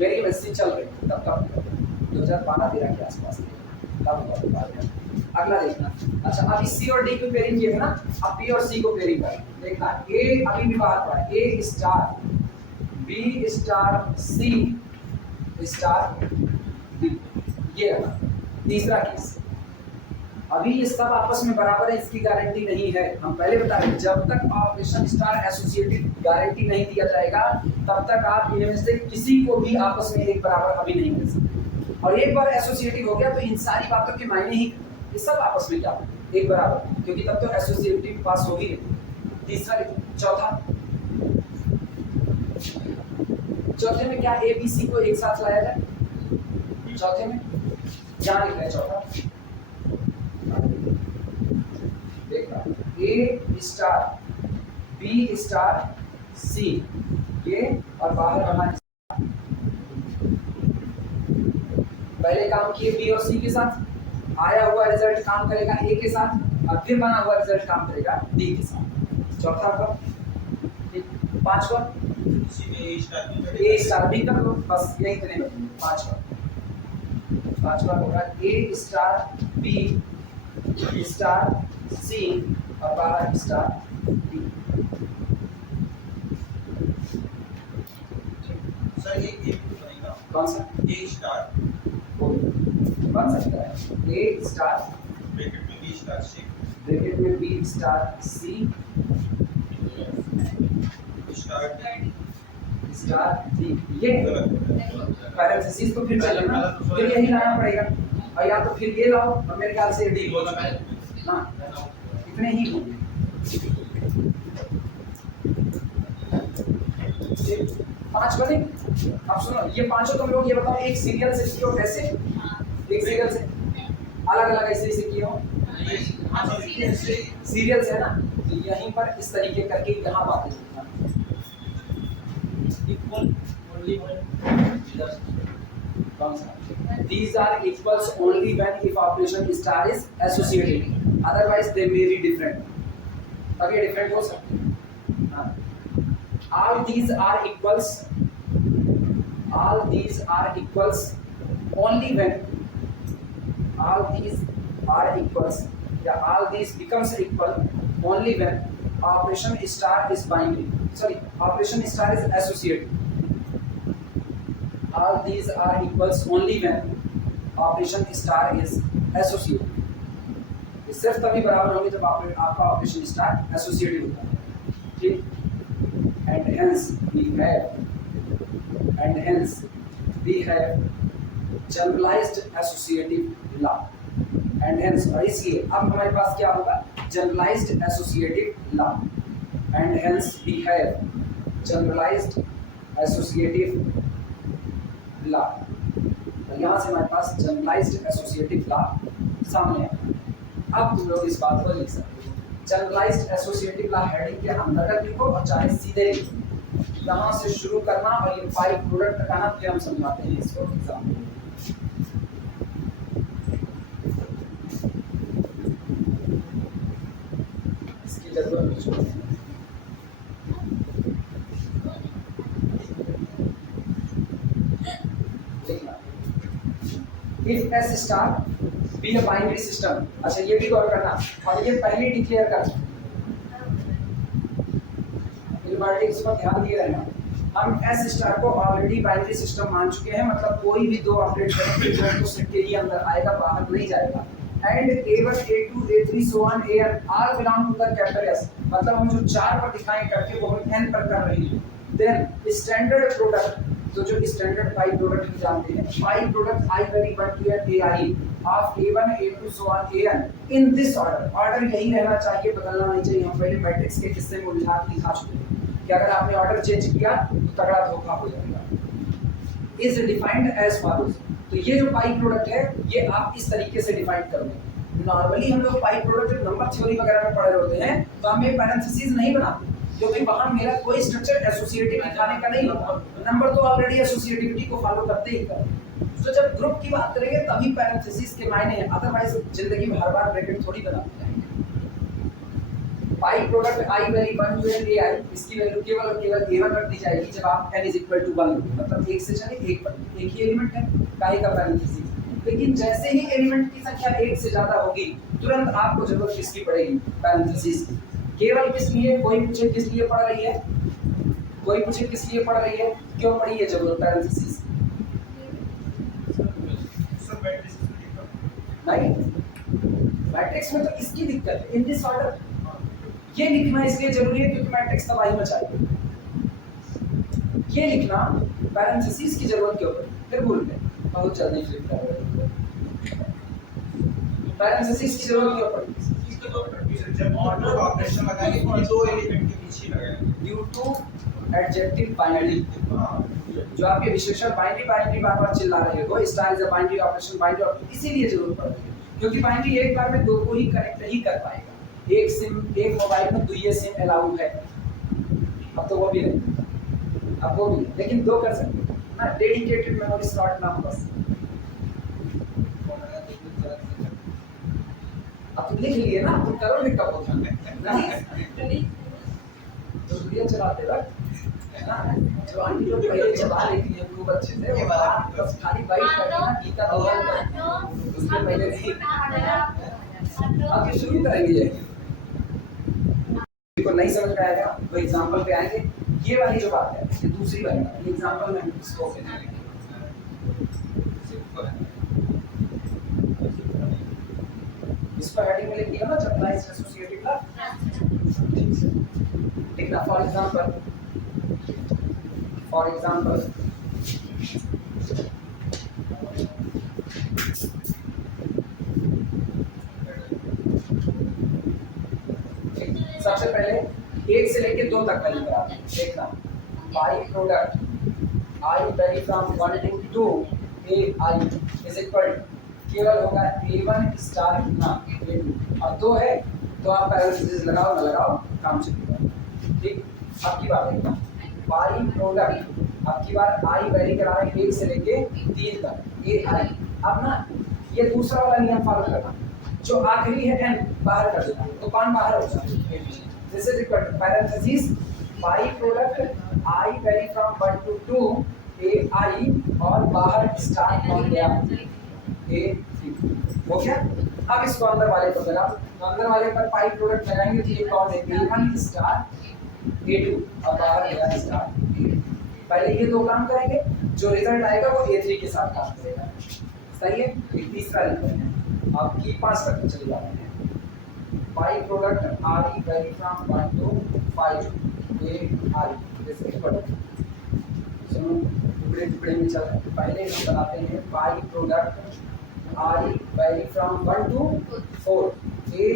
मेरी यूनिवर्सिटी चल रही थी तब तक 2012-13 के आसपास तब बात है। अगला देखना, अच्छा अभी सी और डी को पेयरिंग किए थे ना, अब पी और सी को पेयरिंग कर देखना। ए अभी भी बात हुआ है, A star B star C star D, ये रहा तीसरा केस। अभी ये सब आपस में बराबर है, इसकी गारंटी नहीं है। हम पहले बता रहे जब तक ऑपरेशन स्टार एसोसिएटिव गारंटी नहीं दिया जाएगा तब तक आप इनमें से किसी को भी आपस में एक बराबर अभी नहीं मिल सकते। और एक बार एसोसिएटिव हो गया तो इन सारी बातों के मायने ही ये सब आपस में क्या एक बराबर, क्योंकि तब तो एसोसिएटिव पास हो ही नहीं। तीसरा चौथा, चौथे में क्या ए बी सी को एक साथ लाया जाए? चौथे में क्या लिखा है? चौथा देखना, ए स्टार बी स्टार सी ये और बाहर बना। पहले काम किए बी और सी के साथ, आया हुआ रिजल्ट काम करेगा ए के साथ और फिर बना हुआ रिजल्ट काम करेगा डी के साथ। चौथा का पांचवा ए स्टार बी कर लो, बस यही इतने बचेंगे। पांचवा होगा ए स्टार बी स्टार सी और बाहर स्टार डी। सर ये बनेगा कौन सा? ए स्टार बन सकता है ए स्टार ब्रैकेट में बी स्टार सी, ब्रैकेट में बी स्टार सी स्टार डी। ये पैरेंथेसिस तो फिर चलेगा, फिर यही लाना पड़ेगा और या तो फिर ये लाओ और मेरे ख्याल से डी ना, इतने ही होंगे। पांच बने। अब सुनो ये पांचों तुम लोग ये बताओ एक सीरियल से किए हो ऐसे, एक सीरियल से अलग अलग ऐसे ऐसे किए हो सीरियल से है ना, तो यहीं पर इस तरीके करके यहाँ बातें लिखना। कौन सा? These are equals only when if operation star is associated, otherwise they may be different. तब ये different हो सकते हैं। हाँ। All these are equals only when all these are equals या all these becomes equal only when operation star is binary, sorry operation star is associated. All these are equals only when operation star is associated. ये सिर्फ तभी बराबर होंगे जब आपका operation star associated होता है, ठीक। and hence we have generalized associative law, and hence और इसलिए अब हमारे पास क्या होगा? generalized associative law, and hence we have generalized associative law। तो यहाँ से हमारे पास जनरलाइज्ड एसोसिएटिव लॉ सामने है। अब तुम लोग इस बात को लिख सकते हो, जनरलाइज्ड एसोसिएटिव लॉ हेडिंग के अंतर्गत लिखो और चाहे सीधे लिखो, यहाँ से शुरू करना और ये पाई प्रोडक्ट का ना फिर हम समझाते हैं इसको एग्जाम में। इसकी जरूरत नहीं छोड़ते। If S star be a binary system, अच्छा ये भी गौर करना और ये पहले डिक्लेयर कर, इनवर्टिंग पर ध्यान दिए रहना। हम S स्टार को ऑलरेडी बाइनरी सिस्टम मान चुके हैं, मतलब कोई भी दो ऑपरेट करेंगे तो सेट के ही अंदर आएगा, बाहर नहीं जाएगा। And A1 A2 A3 so on AN all belong to the capital S, मतलब हम जो 4 पर दिखाएं करके वो हम n पर कर रहे हैं। देन स्टैंडर्ड प्रोडक्ट, तो जो स्टैंडर्ड पाई प्रोडक्ट हम जानते हैं, pi product I very but here AI of A1 A2 so on AN in this order, order यही रहना चाहिए, बदलना नहीं चाहिए। हम पहले मैट्रिक्स के किस्से में उलझा के दिखा चुके हैं कि अगर आपने ऑर्डर चेंज किया तो तगड़ा धोखा हो जाएगा। इज डिफाइंड एज फॉलोज, तो ये जो पाई प्रोडक्ट है ये आप इस तरीके से डिफाइन करोगे। नॉर्मली हम लोग पाई प्रोडक्ट जब नंबर थ्योरी वगैरह में पढ़े होते हैं तो हम एक पैरेंथेसिस नहीं बनाते, क्योंकि वहां मेरा कोई स्ट्रक्चर एसोसिएटिव दिखाने का नहीं होता, नंबर तो ऑलरेडी एसोसिएटिविटी को फॉलो करते ही करते। तो जब ग्रुप की बात करेंगे तभी पैरेंथेसिस के मायने हैं, अदरवाइज जिंदगी में हर बार ब्रैकेट थोड़ी बनाते हैं। Pi product i value 1 to n a i, इसकी वैल्यू केवल और केवल a1 रख दी जाएगी जब आप n इज इक्वल टू 1 मतलब एक से चले एक ही एलिमेंट है काहे का पैरेंथेसिस। लेकिन जैसे ही एलिमेंट की संख्या एक से ज्यादा होगी तुरंत आपको जरूरत किसकी पड़ेगी, पैरेंथेसिस की। केवल किस लिए, कोई पूछे किस लिए पढ़ रही है, कोई पूछे किस लिए पढ़ रही है, क्यों पढ़ी है जरूरत पैरेंथेसिस नहीं। मैट्रिक्स में तो इसकी दिक्कत है, इन दिस ऑर्डर ये लिखना इसलिए जरूरी है क्योंकि मैट्रिक्स तबाही मचाएगी। ये लिखना पैरेंथेसिस की जरूरत क्यों पड़ी, फिर भूल गए, बहुत जल्दी फ्लिप कर रहे हैं। पैरेंथेसिस की जरूरत क्यों पड़ी, जब ऑर्डर ऑपरेशन लगाएंगे तो दो एलिमेंट के पीछे लगाएंगे ड्यू टू एडजेक्टिव बाइनरी। जो आपके विशेषण बाइनरी बाइनरी बार-बार चिल्ला रहे हो, star is a binary operation, binary operation, इसीलिए जरूरत पड़ रही है क्योंकि बाइनरी एक बार में दो को ही कनेक्ट ही कर पाएगा। एक सिम, एक मोबाइल में दुइये सिम अलाउ है, अब तो वो भी नहीं, अब वो भी नहीं, लेकिन दो कर सकते ना, डेडिकेटेड मेमोरी स्लॉट ना हो बस। अब तुम लिख लिए ना, तुम करोगे कब होता नहीं तो दुनिया चलाते वक्त है ना, जो आंटी लोग पहले चला लेती है खूब अच्छे से, वो बात बस खाली बाइट करके ना गीता भगवान उसके पहले नहीं। अब ये शुरू करेंगे, ये को नहीं समझ में आएगा तो एग्जांपल पे आएंगे। ये वाली जो बात है ये दूसरी वाली बात, ये एग्जांपल में इसको इसको हेडिंग में लिख दिया ना, जनरलाइज्ड एसोसिएटिव का लिखना। फॉर एग्जांपल सबसे पहले एक से लेके दो तक वैल्यू करा देखना। Pi product i vary from 1 to 2 a i is equal केवल होगा a1 स्टार ना a2। अब दो है तो आप पैरेंथेसिस लगाओ ना लगाओ काम चलेगा। ठीक, अब की बात देखना। पाई प्रोडक्ट अब की बार आई वैरी करा रहे हैं 1 से लेके 3 तक ए आई। अब ना ये दूसरा वाला नियम फॉलो करना, जो आखिरी है n बाहर कर देना, तो कौन बाहर हो जाए, this is equal to parenthesis pi product i vary from 1 to 2 a i और बाहर स्टार कौन गया a3 हो गया। अब इसको अंदर वाले पर लगा, तो अंदर वाले पर पाई प्रोडक्ट लगाएंगे तो ये कौन है a1 स्टार a2 और बाहर गया स्टार a। पहले ये दो काम करेंगे, जो रिजल्ट आएगा वो a3 के साथ काम करेगा। सही है, एक तीसरा लिखते हैं आपकी 5 तक तो चले जाते हैं। Pi product i vary from 1 to 5 a i this is equal सुनो टुकड़े टुकड़े में चल रहे हैं। पहले हम बनाते हैं pi product i vary from 1 to 4 a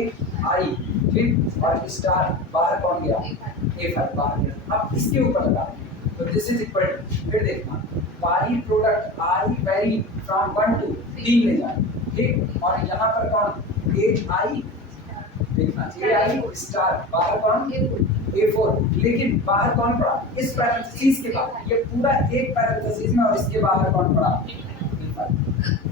i, ठीक, और स्टार बाहर कौन गया a5 बाहर गया। अब इसके ऊपर लगा तो दिस इज इक्वल, फिर देखना pi product i vary from 1 to 3 ले जाए, ठीक, और यहाँ पर कौन ए आई देखना, ए आई स्टार बाहर कौन a4, लेकिन बाहर कौन पड़ा इस पैरेंथेसिस के बाद, ये पूरा एक पैरेंथेसिस में और इसके बाहर कौन पड़ा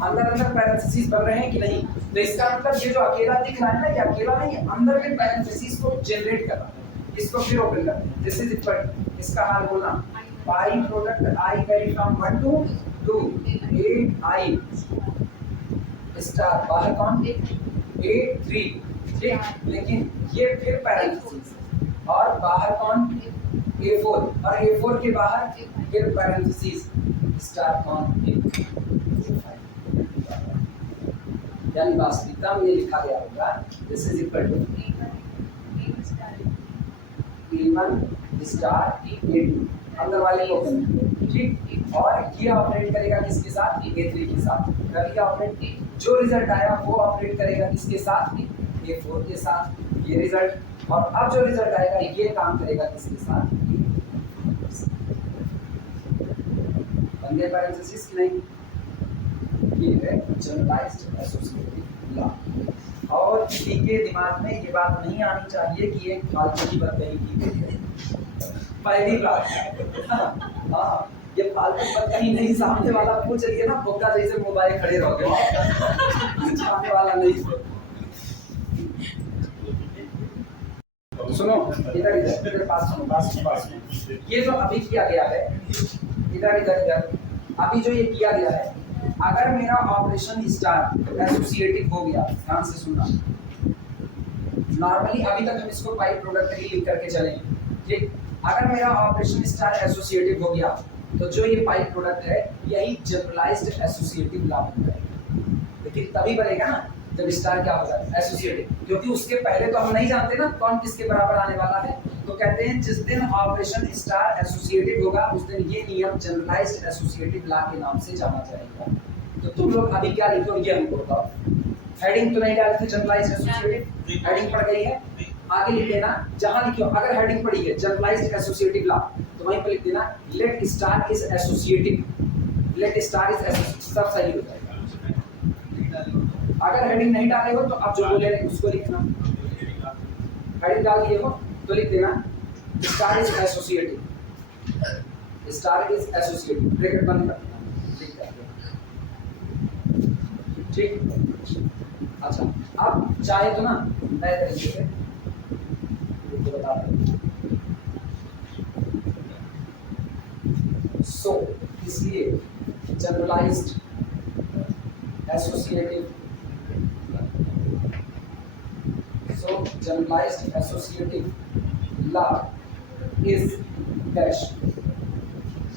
अंदर अंदर पैरेंथेसिस बन रहे हैं कि नहीं। तो इसका मतलब ये जो अकेला दिख रहा है ना, ये अकेला नहीं है, अंदर के पैरेंथेसिस को जनरेट कर रहा है। इसको फिर ओपन करते हैं, दिस इज इक्वल, इसका हाल बोलना pi product i vary from 1 to 2 a i star बाहर कौन a3, ठीक, लेकिन ये फिर पैरेंथेसिस और बाहर कौन a4 और a4 के बाहर फिर पैरेंथेसिस स्टार कौन यानी वास्तविकता में ये लिखा गया होगा this is equal to a1 star a2 अंदर वाले को ठीक, और ये ऑपरेट करेगा किसके साथ a3 के साथ, कर लिया ऑपरेट। जो रिजल्ट आया वो ऑपरेट करेगा किसके साथ a4 के साथ, ये रिजल्ट, और अब जो रिजल्ट आएगा ये काम करेगा किसके साथ बंदे पैरेंथेसिस की नहीं, ये है जनरलाइज्ड एसोसिएटिव लॉ। और किसी के दिमाग में ये बात नहीं आनी चाहिए कि ये फालतू की बात नहीं की गई है, पहली बात। हाँ, ये फालतू बात कहीं नहीं, सामने वाला पूछ लिया ना बोका जैसे मोबाइल खड़े रह गए, सामने वाला नहीं। सुनो इधर इधर इधर पास सुनो पास में ये जो अभी किया गया है इधर इधर इधर अभी जो ये किया गया है अगर मेरा ऑपरेशन स्टार एसोसिएटिव हो गया ध्यान से सुनना नॉर्मली अभी तक हम इसको पाई प्रोडक्ट ही लिख करके चले ठीक अगर मेरा ऑपरेशन स्टार एसोसिएटिव हो गया तो जो ये पाई प्रोडक्ट है यही जनरलाइज्ड एसोसिएटिव ला बनता है लेकिन तभी बनेगा ना जब स्टार क्या होगा एसोसिएटिव क्योंकि उसके पहले तो हम नहीं जानते ना कौन किसके बराबर आने वाला है तो कहते हैं जिस दिन ऑपरेशन स्टार एसोसिएटिव होगा उस दिन ये नियम जनरलाइज्ड एसोसिएटिव लॉ के नाम से जाना जाएगा तो तुम लोग अभी क्या लिखो ये हमको बताओ हेडिंग तो नहीं डाले थे जनरलाइज्ड एसोसिएटिव हेडिंग पड़ गई है आगे लिख देना जहां लिखो अगर हेडिंग पड़ी है जनरलाइज्ड एसोसिएटिव लॉ तो वहीं पर लिख देना let star is associative let star is associative सब सही हो जाएगा अगर हेडिंग नहीं डाले हो तो आप जो बोले उसको लिखना हेडिंग डाल दिए हो तो लिख देना star is associative star is associative bracket बंद कर देना ठीक अच्छा अब चाहे तो ना नए तरीके से बता दें सो इसलिए generalised associative so generalized associative law is dash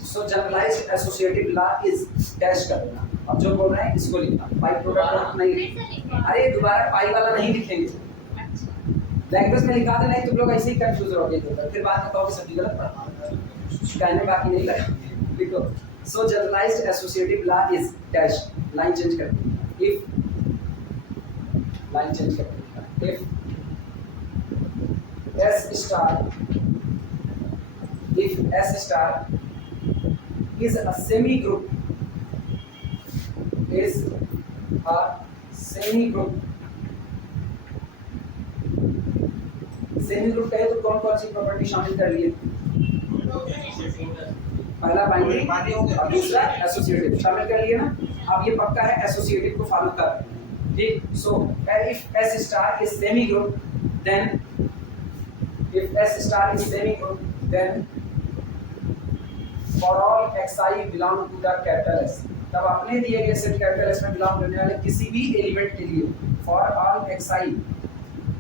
so generalized associative law is dash कर देना अब जो बोल रहे हैं इसको लिखना पाई प्रोडक्ट नहीं अरे दोबारा पाई वाला नहीं लिखेंगे लैंग्वेज में लिखा देना तुम लोग ऐसे ही कंफ्यूज रहोगे फिर बाद में कहोगे सभी गलत पढ़ा कहने बाकी नहीं लगा लिखो so generalized associative law is dash line change कर देना if लाइन चेंज कर देना if S star if S star is a semi group semi group कहे तो कौन कौन सी प्रॉपर्टी शामिल कर लिए पहला बाइनरी और दूसरा एसोसिएटिव शामिल कर लिए ना अब ये पक्का है एसोसिएटिव को फॉलो कर ठीक so if S star is semi group then if S star is semi group then for all xi belong to the capital S तब अपने दिए गए सेट कैपिटल S में बिलोंग करने वाले किसी भी एलिमेंट के लिए for all xi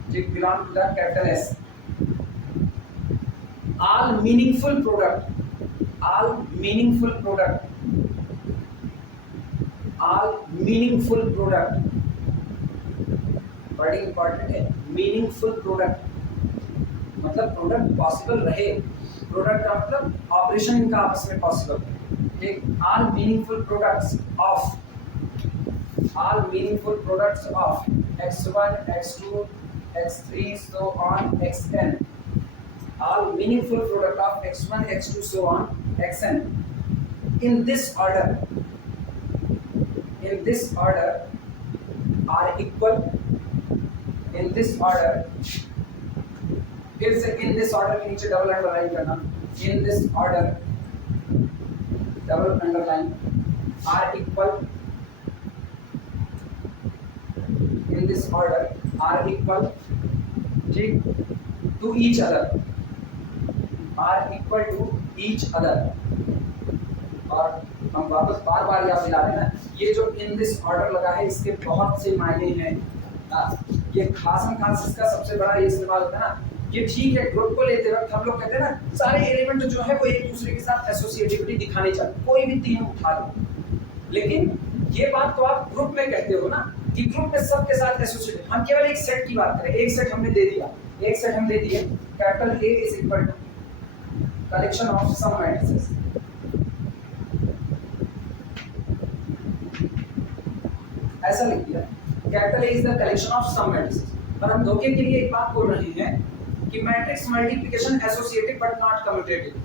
which belong to the capital S all meaningful product बड़ी इंपॉर्टेंट है मीनिंगफुल प्रोडक्ट मतलब प्रोडक्ट पॉसिबल रहे प्रोडक्ट का मतलब ऑपरेशन इनका आपस में पॉसिबल ठीक all meaningful products of x1 x2 x3 so on xn all meaningful product of x1 x2 so on xn in this order are equal in this order फिर से इन this order के नीचे double underline करना in this order double underline are equal in this order are equal ठीक to each other are equal to each other और हम वापस बार बार याद दिला रहे हैं ये जो इन दिस ऑर्डर लगा है इसके बहुत से मायने हैं ये खास इसका सबसे बड़ा ये इस्तेमाल होता है ना ये ठीक है ग्रुप को लेते वक्त हम लोग कहते हैं ना सारे एलिमेंट जो है वो एक दूसरे के साथ एसोसिएटिविटी दिखाने चाहिए कोई भी तीन उठा लो लेकिन ये बात तो आप ग्रुप में कहते हो ना कि ग्रुप में सबके साथ एसोसिएटिव हम केवल एक सेट की बात करें एक सेट हमने दे दिया एक सेट हम दे दिए capital A is equal to collection of some matrices ऐसा लिख दिया capital A is the collection of some matrices पर हम धोखे के लिए एक बात बोल रहे हैं कि matrix multiplication associative but not commutative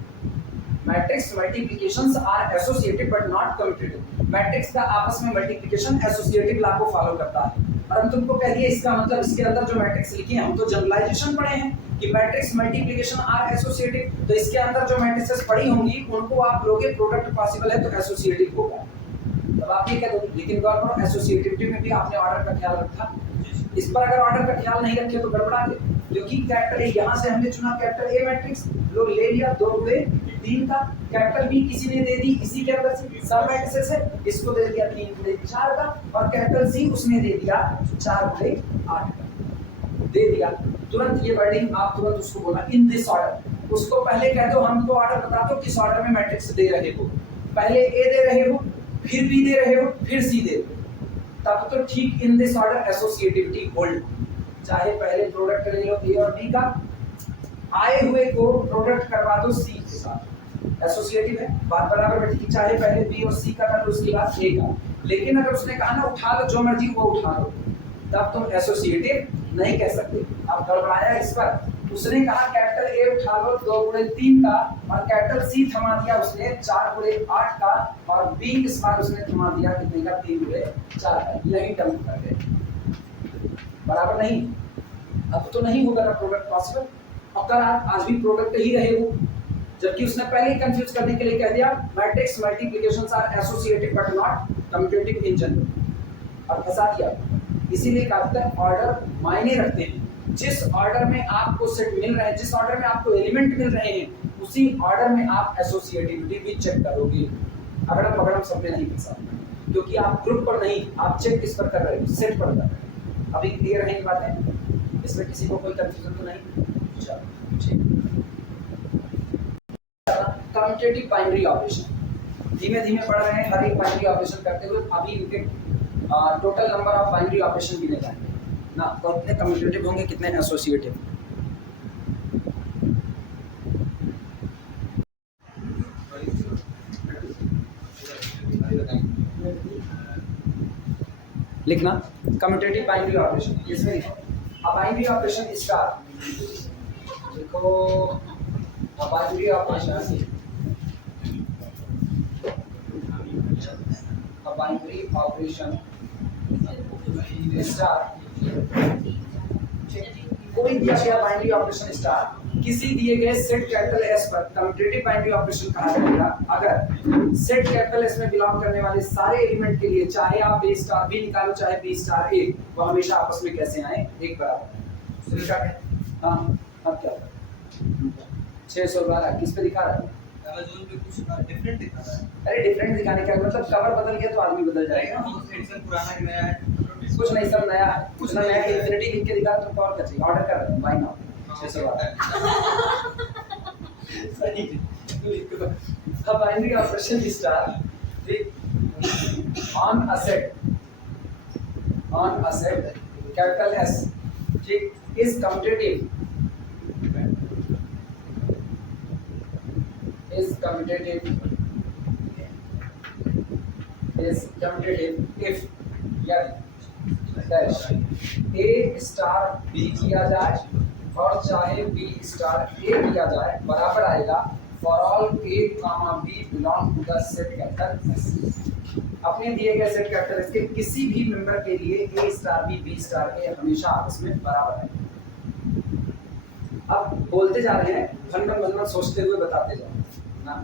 matrix multiplications are associative but not commutative matrix का आपस में मल्टीप्लिकेशन एसोसिएटिव लॉ को फॉलो करता है और हम तुमको कह दिए इसका मतलब इसके अंदर जो मैट्रिक्स लिखे हैं हम तो जनरलाइजेशन पढ़े हैं कि मैट्रिक्स मल्टीप्लिकेशन आर एसोसिएटिव तो इसके अंदर जो मैट्रिसेस पड़ी होंगी उनको आप लोगे प्रोडक्ट पॉसिबल है तो एसोसिएटिव होगा तब आप ये कह दो लेकिन गौर करो एसोसिएटिविटी में भी आपने ऑर्डर का ख्याल रखा इस पर अगर ऑर्डर का ख्याल नहीं रखे तो गड़बड़ा गए, क्योंकि कैपिटल ए यहाँ से हमने चुना कैपिटल ए मैट्रिक्स, लोग ले लिया 2 गुणे 3 का, कैपिटल बी किसी ने दे दी इसी के अंदर से सब मैट्रिसेस है, इसको दे दिया 3 गुणे 4 का, और कैपिटल सी उसने दे दिया 4 गुणे 8 का दे दिया। तुरंत ये वर्डिंग आप तुरंत उसको बोला इन दिस ऑर्डर, उसको पहले कह दो हमको ऑर्डर बता दो किस ऑर्डर में मैट्रिक्स दे रहे हो, पहले ए दे रहे हो, फिर बी दे रहे हो, फिर सी दे रहे हो, तब तो ठीक इन दिस ऑर्डर एसोसिएटिविटी होल्ड। चाहे पहले प्रोडक्ट ले लो ए और बी का, आए हुए को प्रोडक्ट करवा दो सी के साथ, एसोसिएटिव है, बात बराबर बैठी। चाहे पहले बी और सी का कर लो उसके बाद ए का, लेकिन अगर उसने कहा ना उठा लो जो मर्जी वो उठा लो, तब तुम एसोसिएटिव नहीं कह सकते। अब गड़बड़ाया इस पर, उसने कहा कैपिटल ए उठा लो 2 गुणे 3 का, और कैपिटल सी थमा दिया उसने 4 गुणे 8 का, और बी इस बार उसने थमा दिया कितने का 3 गुणे 4 का, यही टर्म कर गए, बराबर नहीं। अब तो नहीं होगा ना प्रोडक्ट पॉसिबल, अगर आप आज भी प्रोडक्ट ही रहे हो, जबकि उसने पहले ही कंफ्यूज करने के लिए कह दिया matrix multiplications are associative but not commutative in general, और फंसा दिया। इसीलिए कहते हैं ऑर्डर मायने रखते हैं, जिस ऑर्डर में आपको सेट मिल रहे हैं, जिस ऑर्डर में आपको एलिमेंट मिल रहे हैं, उसी ऑर्डर में आप एसोसिएटिविटी भी चेक करोगे। अगड़म बगड़म सब में नहीं फंसा, क्योंकि आप ग्रुप पर नहीं, आप चेक किस पर कर रहे हो, सेट पर कर रहे हो। अभी क्लियर है ये बातें, इसमें किसी को कोई कंफ्यूजन तो नहीं? चलो ठीक। कम्यूटेटिव बाइनरी ऑपरेशन, धीमे धीमे पढ़ रहे हैं, हर एक बाइनरी ऑपरेशन करते हुए अभी इनके total number of binary operation गिने जाएंगे ना, तो कितने कम्यूटेटिव होंगे कितने एसोसिएटिव। लिखना कम्यूटेटिव बाइनरी ऑपरेशन, इसमें लिखो अ बाइनरी ऑपरेशन स्टार, लिखो अ बाइनरी ऑपरेशन, अ बाइनरी ऑपरेशन स्टार, कोई दिया गया बाइनरी ऑपरेशन स्टार किसी दिए गए सेट कैपिटल एस पर कम्यूटेटिव बाइनरी ऑपरेशन कहा जाएगा अगर सेट कैपिटल एस में बिलोंग करने वाले सारे एलिमेंट के लिए, चाहे आप ए स्टार बी निकालो चाहे बी स्टार ए, वो हमेशा आपस में कैसे आए, एक बराबर। हाँ अब क्या 612 किस पे दिखा रहा है? कुछ डिफरेंट दिखा रहा है। अरे डिफरेंट दिखाने का मतलब कवर बदल गया तो आदमी बदल जाएगा, पुराना ही नया है, कुछ नहीं सब नया है, कुछ ना नया इन्फिनिटी लिख के दिखा तो और क्या चाहिए, ऑर्डर कर रहे हैं बाय नाउ 612 सही। अब binary operation star on a set capital S ठीक इज कम्यूटेटिव if या डैश ए स्टार बी किया जाए और चाहे बी स्टार ए किया जाए बराबर आएगा for all a comma b belong to the set capital S. अपने दिए गए सेट कैपिटल एस के किसी भी मेंबर के लिए ए स्टार बी स्टार ए हमेशा आपस में बराबर है। अब बोलते जा रहे हैं, भन सोचते हुए बताते जाओ ना।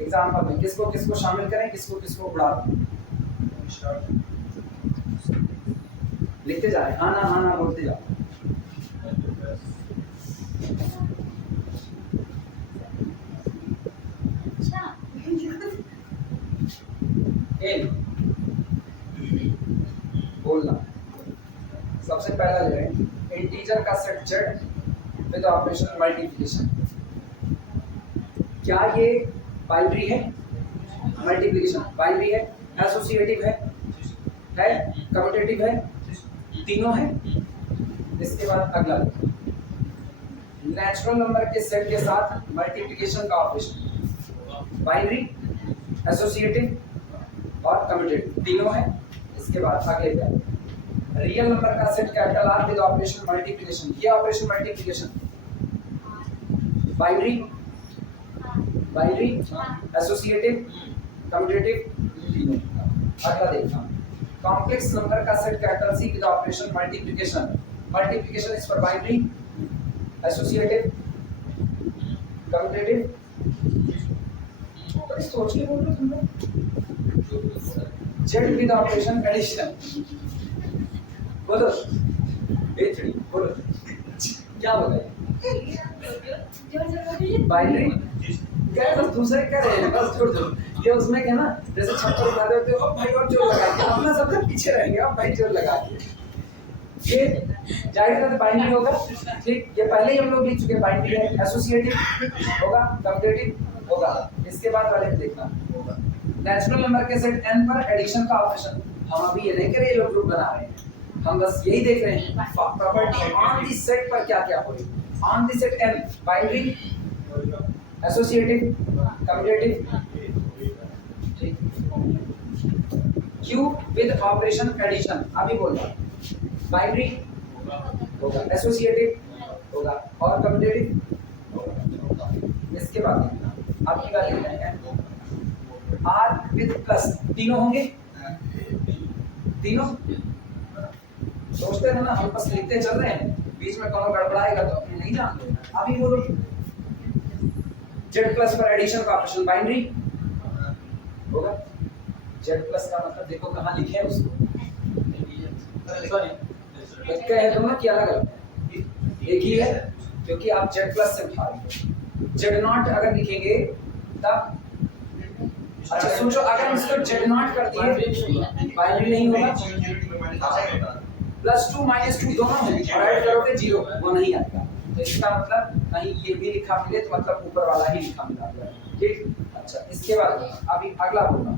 एग्जाम्पल में किसको किसको शामिल करें, किसको किसको उड़ा दें, लिखते जा रहे हैं, हाँ ना बोलते जाओ। एन बोलना सबसे पहला जो है इंटीजर का set Z with operation multiplication. क्या ये बाइनरी है? मल्टीप्लिकेशन बाइनरी है, एसोसिएटिव है कम्यूटेटिव है, तीनों है। इसके बाद अगला नेचुरल नंबर के सेट के साथ मल्टीप्लिकेशन का ऑपरेशन, बाइनरी एसोसिएटिव और कम्यूटेटिव तीनों है। इसके बाद अगले क्या रियल नंबर का set capital R with operation multiplication. ये operation multiplication binary associative commutative तीनों। अगला देखना कॉम्प्लेक्स नंबर का set capital C with operation multiplication is for binary associative commutative. सोच के बोल रहे तुम लोग। जेड विद ऑपरेशन एडिशन बोलो एचडी बोलो क्या बोला बाइनरी क्या बस दूसरे क्या रहे हैं बस छोड़ दो ये उसमें क्या ना जैसे छप्पर उठा रहे होते हो अब भाई और जोर लगा के अपना सबसे पीछे रहेंगे अब भाई जोर लगा के ये जाहिर है बाइनरी होगा ठीक ये पहले ही हम लोग लिख चुके हैं बाइनरी है एसोसिएटिव होगा कम्यूटेटिव होगा इसके बाद वाले में देखना होगा नेचुरल नंबर के सेट n पर एडिशन का ऑपरेशन हम अभी ये नहीं कर रहे लोग ग्रुप बना रहे हैं हम बस यही देख रहे हैं प्रॉपर्टी ऑन द सेट पर क्या क्या हो रही on the set n binary associative commutative ठीक q विद ऑपरेशन एडिशन अभी बोल रहा बाइनरी होगा एसोसिएटिव होगा और कम्यूटेटिव इसके बाद आपकी बात लिखना है r विद प्लस तीनों होंगे तीनों सोचते हैं ना हम बस लिखते चल रहे हैं बीच में कौन गड़बड़ाएगा तो अपने नहीं जानते अभी बोलो z प्लस पर एडिशन का ऑपरेशन बाइनरी होगा z प्लस का मतलब देखो कहां लिखे हैं उसको एक है दोनों की अलग अलग एक ही है क्योंकि आप z प्लस से उठा रहे हो z नॉट अगर लिखेंगे तब अच्छा सोचो अगर हम इसको z नॉट कर दिए बाइनरी नहीं होगा +2 -2 दोनों हैं और ऐड करोगे 0 वो नहीं आएगा तो इसका मतलब कहीं ये भी लिखा मिले तो मतलब ऊपर वाला ही लिखा मिला ठीक अच्छा इसके बाद अभी अगला बोलना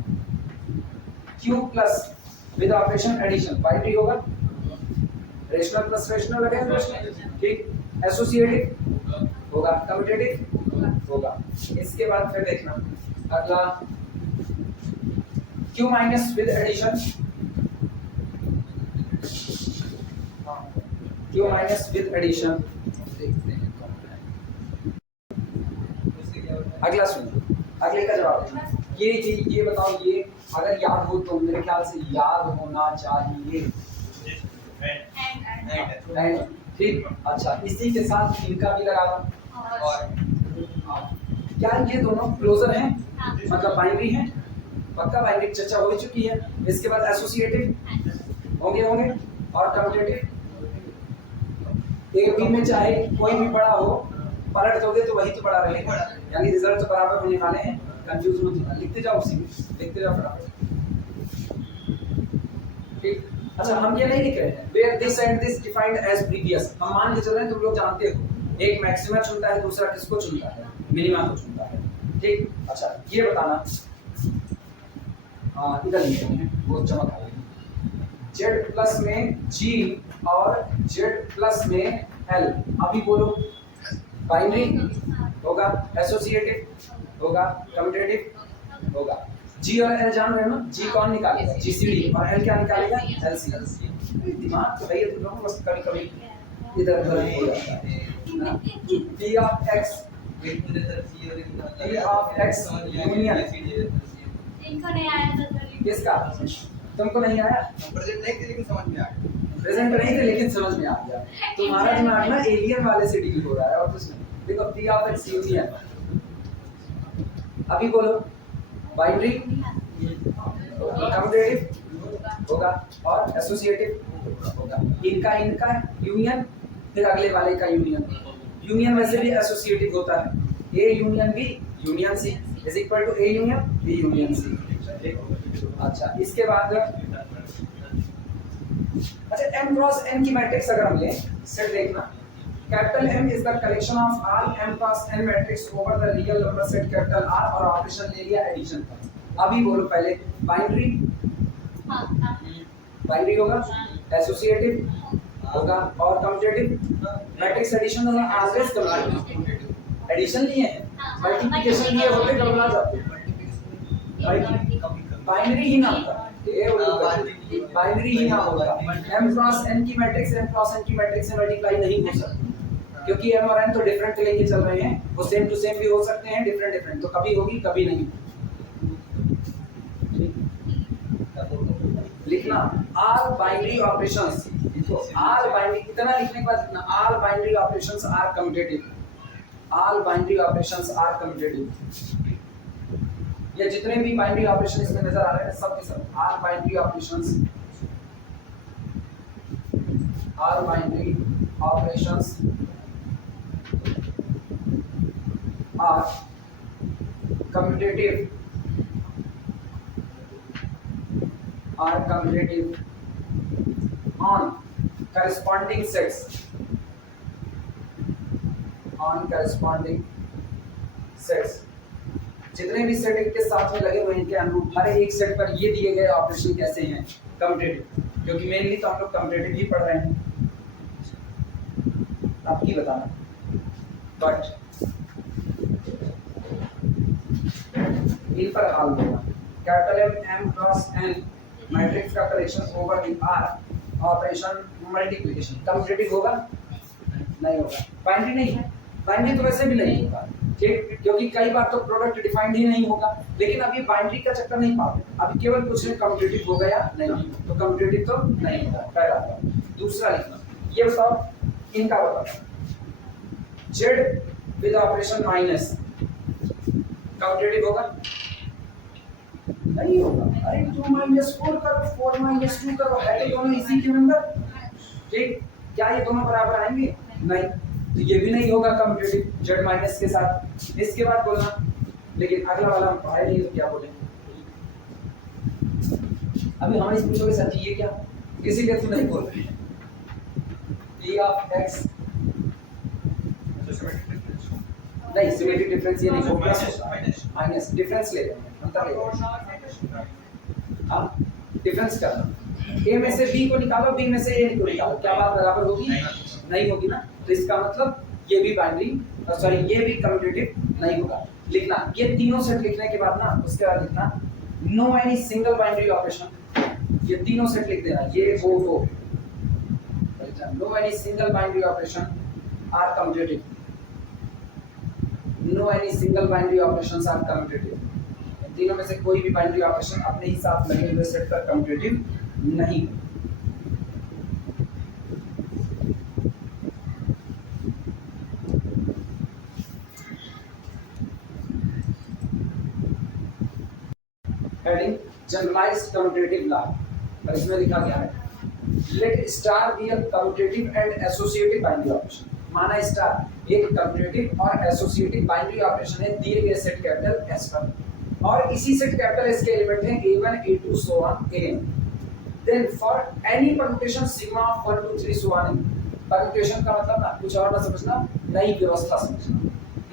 q plus with operation addition binary होगा रेशनल प्लस रेशनल लगेगा रेशनल ठीक एसोसिएटिव होगा कम्यूटेटिव होगा इसके बाद फिर देखना अगला q minus with addition q minus with addition देखते हैं कौन है अगला सुनो अगले का जवाब ये बताओ ये अगर याद हो तो मेरे ख्याल से याद होना चाहिए ठीक अच्छा इसी के साथ इनका भी लगा दो और क्या ये दोनों क्लोजर हैं मतलब बाइनरी हैं पक्का बाइनरी चर्चा हो चुकी है इसके बाद एसोसिएटिव होंगे और कम्यूटेटिव ए बी में चाहे कोई भी बड़ा हो पलट दोगे तो वही तो बड़ा रहेगा यानी रिजल्ट तो बराबर होने वाले हैं कंफ्यूज मत होना लिखते जाओ उसी में लिखते जाओ फटाफट ठीक अच्छा हम ये नहीं लिख रहे हैं where this and this defined as previous हम मान के चल रहे हैं तुम लोग जानते हो एक मैक्सिमा चुनता है दूसरा किसको चुनता है मिनिमा को चुनता है ठीक अच्छा ये बताना हाँ इधर लिखते हैं वो चमक आएगी z प्लस में g और z प्लस में l अभी बोलो बाइनरी होगा एसोसिएटिव होगा कम्यूटेटिव होगा g और l जान रहे हो ना g कौन निकालेगा gcd और l क्या निकालेगा lcd दिमाग तो भैया तुम लोगों को बस कभी कभी इधर उधर हो जाता है p of x यूनियन इनको नहीं आया तो किसका तुमको नहीं आया प्रेजेंट नहीं थे लेकिन समझ में आ गया प्रेजेंट नहीं थे लेकिन समझ में आ गया तुम्हारा दिमाग ना एलियन वाले से डील हो रहा है और कुछ नहीं देखो p of x यूनियन अभी बोलो बाइनरी कम्यूटेटिव होगा और एसोसिएटिव होगा इनका यूनियन फिर अगले वाले का यूनियन वैसे भी एसोसिएटिव होता है a union b union c is equal to a union b union c अच्छा इसके बाद अच्छा m क्रॉस n की मैट्रिक्स अगर हम लें सेट देखना capital M is the collection of all m cross n matrix over the real number set capital R और ऑपरेशन ले लिया एडिशन का अभी बोलो पहले बाइनरी बाइनरी होगा एसोसिएटिव होगा और कम्यूटेटिव मैट्रिक्स एडिशन होगा ऑलवेज कम्यूटेटिव एडिशन लिए हैं मल्टीप्लिकेशन लिए होते गड़बड़ा जाते हैं बाइनरी ही ना होता बाइनरी ही ना होगा m क्रॉस n की मैट्रिक्स m क्रॉस n की मैट्रिक्स से मल्टीप्लाई नहीं हो सकती क्योंकि m और n तो डिफरेंट लेके चल रहे हैं वो सेम टू सेम भी हो सकते हैं डिफरेंट तो कभी होगी कभी नहीं लिखना आर बाइनरी ऑपरेशंस देखो आर बाइनरी इतना लिखने के बाद लिखना are binary operations are commutative all binary operations are commutative ये जितने भी बाइनरी ऑपरेशन इसमें नजर आ रहे हैं सब के सब are binary operations all binary operations are commutative on corresponding sets जितने भी सेट एक के साथ में लगे हुए हैं इनके अनुरूप हर एक सेट पर ये दिए गए ऑपरेशन कैसे हैं कम्यूटेटिव, क्योंकि मेनली तो हम लोग कम्यूटेटिव ही पढ़ रहे हैं, आपकी बताना। बट इन पर हाल होगा capital M cross n matrix का collection over the R operation multiplication commutative होगा नहीं होगा, बाइनरी नहीं है, बाइनरी तो वैसे भी नहीं होगा, ठीक, क्योंकि कई बार तो प्रोडक्ट डिफाइंड ही नहीं होगा। लेकिन अभी बाइनरी का चक्कर नहीं पाते, अभी केवल कुछ में कम्यूटेटिव हो गया नहीं, तो कम्यूटेटिव तो नहीं होगा, पहला बात। दूसरा लिखना, ये बताओ इनका बताओ z with operation minus commutative होगा नहीं होगा। अरे 2 - 4 करो, 4 - 2 करो, है दोनों इसी के अंदर, ठीक, क्या ये दोनों बराबर आएंगे नहीं, तो ये भी नहीं होगा कम्यूटेटिव z माइनस के साथ। इसके बाद बोलना, लेकिन अगला वाला हम पढ़ाए नहीं तो क्या बोलेंगे, अभी हम इस पूछोगे सर ये क्या, इसीलिए तो नहीं बोल रहे। p of x नहीं, सिमेट्रिक डिफरेंस ये नहीं होगा, माइनस डिफरेंस ले लेंगे, अंतर ले लेंगे, हम डिफरेंस करना, a में से b को निकालो, b में से a को निकालो, क्या बात बराबर होगी नहीं होगी ना, तो इसका मतलब ये भी बाइनरी सॉरी ये भी कम्यूटेटिव नहीं होगा। लिखना ये तीनों सेट लिखने के बाद ना उसके बाद लिखना no any single binary operation, ये तीनों सेट लिख देना, ये वो no any single binary operation are commutative, no any single binary operations are commutative, तीनों में से कोई भी बाइनरी ऑपरेशन अपने ही साथ लगे हुए सेट पर कम्यूटेटिव नहीं। हेडिंग जनरलाइज्ड कम्यूटेटिव लॉ, और इसमें लिखा गया है let star be a commutative and associative binary operation. माना स्टार एक कम्यूटेटिव और एसोसिएटिव बाइनरी ऑपरेशन है दिए गए सेट कैपिटल S पर, और इसी सेट कैपिटल S के एलिमेंट हैं a1 a2 so on an, then for any permutation sigma of 1 2 3 so on, permutation का मतलब ना कुछ और ना समझना, नई व्यवस्था समझना,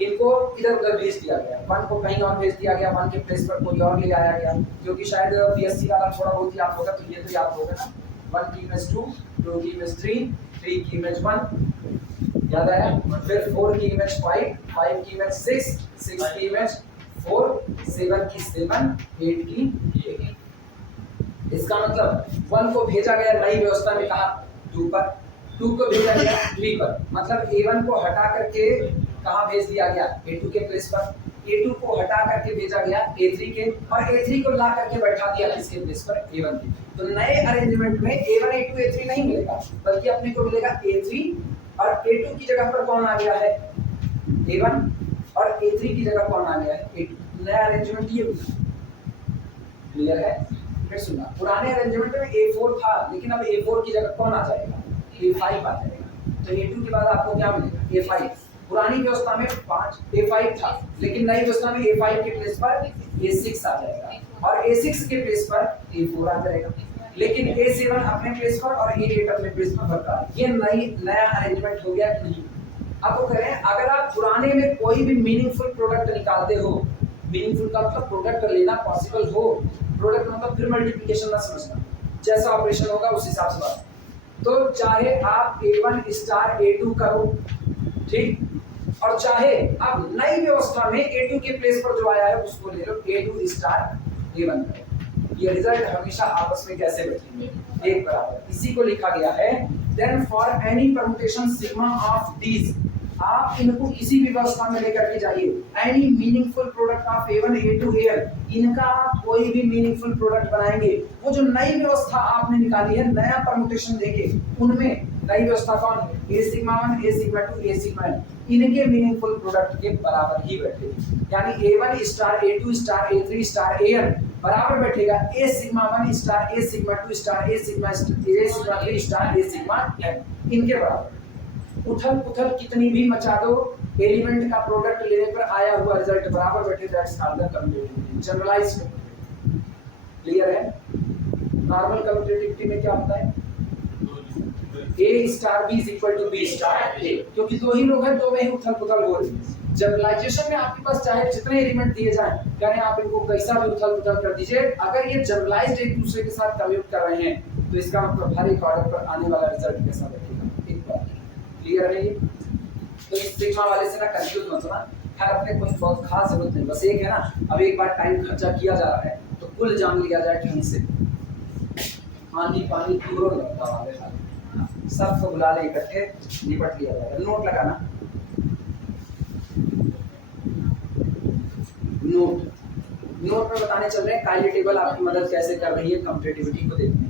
इनको इधर उधर भेज दिया गया, 1 को कहीं और भेज दिया गया, 1 के प्लेस पर कोई और ले आया गया, क्योंकि शायद बीएससी वाला थोड़ा बहुत याद होगा, तो ये तो याद होगा ना, 1 की इमेज 2 2 की इमेज 3 3 की इमेज 1 याद आया, फिर 4 की इमेज 5 5 की इमेज 6 6 की इमेज 4 7 की 7 8 की 8। इसका मतलब 1 को भेजा गया नई व्यवस्था में कहा 2 पर, 2 को भेजा गया 3 पर, मतलब a1 को हटा करके कहाँ भेज दिया गया a2 के प्लेस पर, a2 को हटा करके भेजा गया a3 के, और a3 को ला करके बैठा दिया किसके प्लेस पर a1 के। तो नए अरेंजमेंट में a1 a2 a3 नहीं मिलेगा, बल्कि अपने को मिलेगा a3, और a2 की जगह पर कौन आ गया है a1, और a3 की जगह कौन आ गया है a2। नया अरेंजमेंट ये क्लियर है। फिर सुनना, पुराने अरेंजमेंट में a4 था, लेकिन अब a4 की जगह कौन आ जाएगा a5 आ जाएगा, तो a2 के बाद आपको क्या मिलेगा a5। पुरानी व्यवस्था में 5 a5 था, लेकिन नई व्यवस्था में a5 के प्लेस पर a6 आ जाएगा, और a6 के प्लेस पर a4 आ जाएगा, लेकिन a7 अपने प्लेस पर और a8 अपने प्लेस पर बरकरार। ये नया अरेंजमेंट हो गया कि नहीं। अब वो करें, अगर आप पुराने में कोई भी मीनिंगफुल प्रोडक्ट निकालते हो, मीनिंगफुल का मतलब प्रोडक्ट लेना पॉसिबल हो, प्रोडक्ट मतलब फिर मल्टीप्लिकेशन ना समझना, जैसा ऑपरेशन होगा उस हिसाब से बात, तो चाहे आप a1 स्टार a2 करो, ठीक, और चाहे आप नई व्यवस्था में a2 के प्लेस पर जो आया है उसको ले लो a2 स्टार a1 करो, ये रिजल्ट हमेशा आपस में कैसे बचेंगे एक बराबर। इसी को लिखा गया है then for any permutation sigma of these, आप इनको किसी भी व्यवस्था में लेकर के जाइए, any meaningful product of a1 a2 an, इनका आप कोई भी मीनिंगफुल प्रोडक्ट बनाएंगे, वो जो नई व्यवस्था आपने निकाली है नया परम्यूटेशन देके, उनमें नई व्यवस्था कौन है? ए सिग्मा 1 ए सिग्मा 2 ए सिग्मा n, इनके मीनिंगफुल प्रोडक्ट के बराबर ही बैठेगी। यानी a1 star a2 star a3 star an बराबर बैठेगा a sigma 1 star a sigma 2 star a sigma 3 star a sigma n, इनके बराबर। उथल पुथल कितनी भी मचा दो, एलिमेंट का प्रोडक्ट लेने पर आया हुआ रिजल्ट बराबर बैठेगा। That's called the commutativity, generalised. Clear है? नॉर्मल कम्यूटेटिविटी में क्या होता है? A star B is equal to B star A, क्योंकि दो ही लोग हैं, दो में ही उथल पुथल हो रही है। जनरलाइजेशन में आपके पास चाहे जितने एलिमेंट दिए जाएं, यानी आप इनको कैसा भी उथल पुथल कर दीजिए, अगर ये जनरलाइज्ड एक दूसरे के साथ कम्यूट कर रहे हैं तो इसका मतलब हर एक ऑर्डर पर आने वाला रिजल्ट कैसा बैठेगा, एक बार। क्लियर है ये? तो इस सिग्मा वाले से ना कंफ्यूज मत होना। खैर अपने कोई बहुत खास जरूरत नहीं, बस एक है ना, अब एक बार टाइम खर्चा किया जा रहा है तो कुल जान लिया जाए ट्यून से, पानी पानी पूरा लगता वाले हाल सबको बुला ले, इकट्ठे निपट लिया जाएगा। नोट लगाना, नोट में बताने चल रहे हैं काइली टेबल आपकी मदद कैसे कर रही है कम्पिटिटिविटी को देखने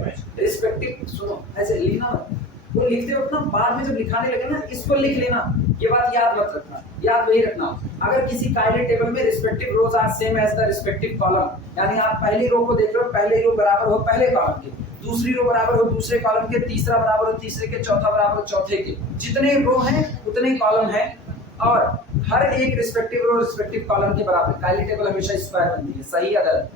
में। रिस्पेक्टिव सुनो, ऐसे लिखना मत, वो लिखते हो अपना, बाद में जब लिखाने लगे ना इसको लिख लेना, ये बात याद मत रखना, याद वही रखना। अगर किसी काइली टेबल में respective rows are same as the respective column, यानी आप पहली रो को देख रहे हो, पहले रो बराबर हो पहले कॉलम के, दूसरी रो बराबर हो दूसरे कॉलम के, तीसरा बराबर हो तीसरे के, चौथा बराबर हो चौथे के, जितने रो हैं उतने कॉलम हैं, और हर एक रिस्पेक्टिव रो रिस्पेक्टिव कॉलम के बराबर। काइली टेबल हमेशा स्क्वायर बनती है, सही अगर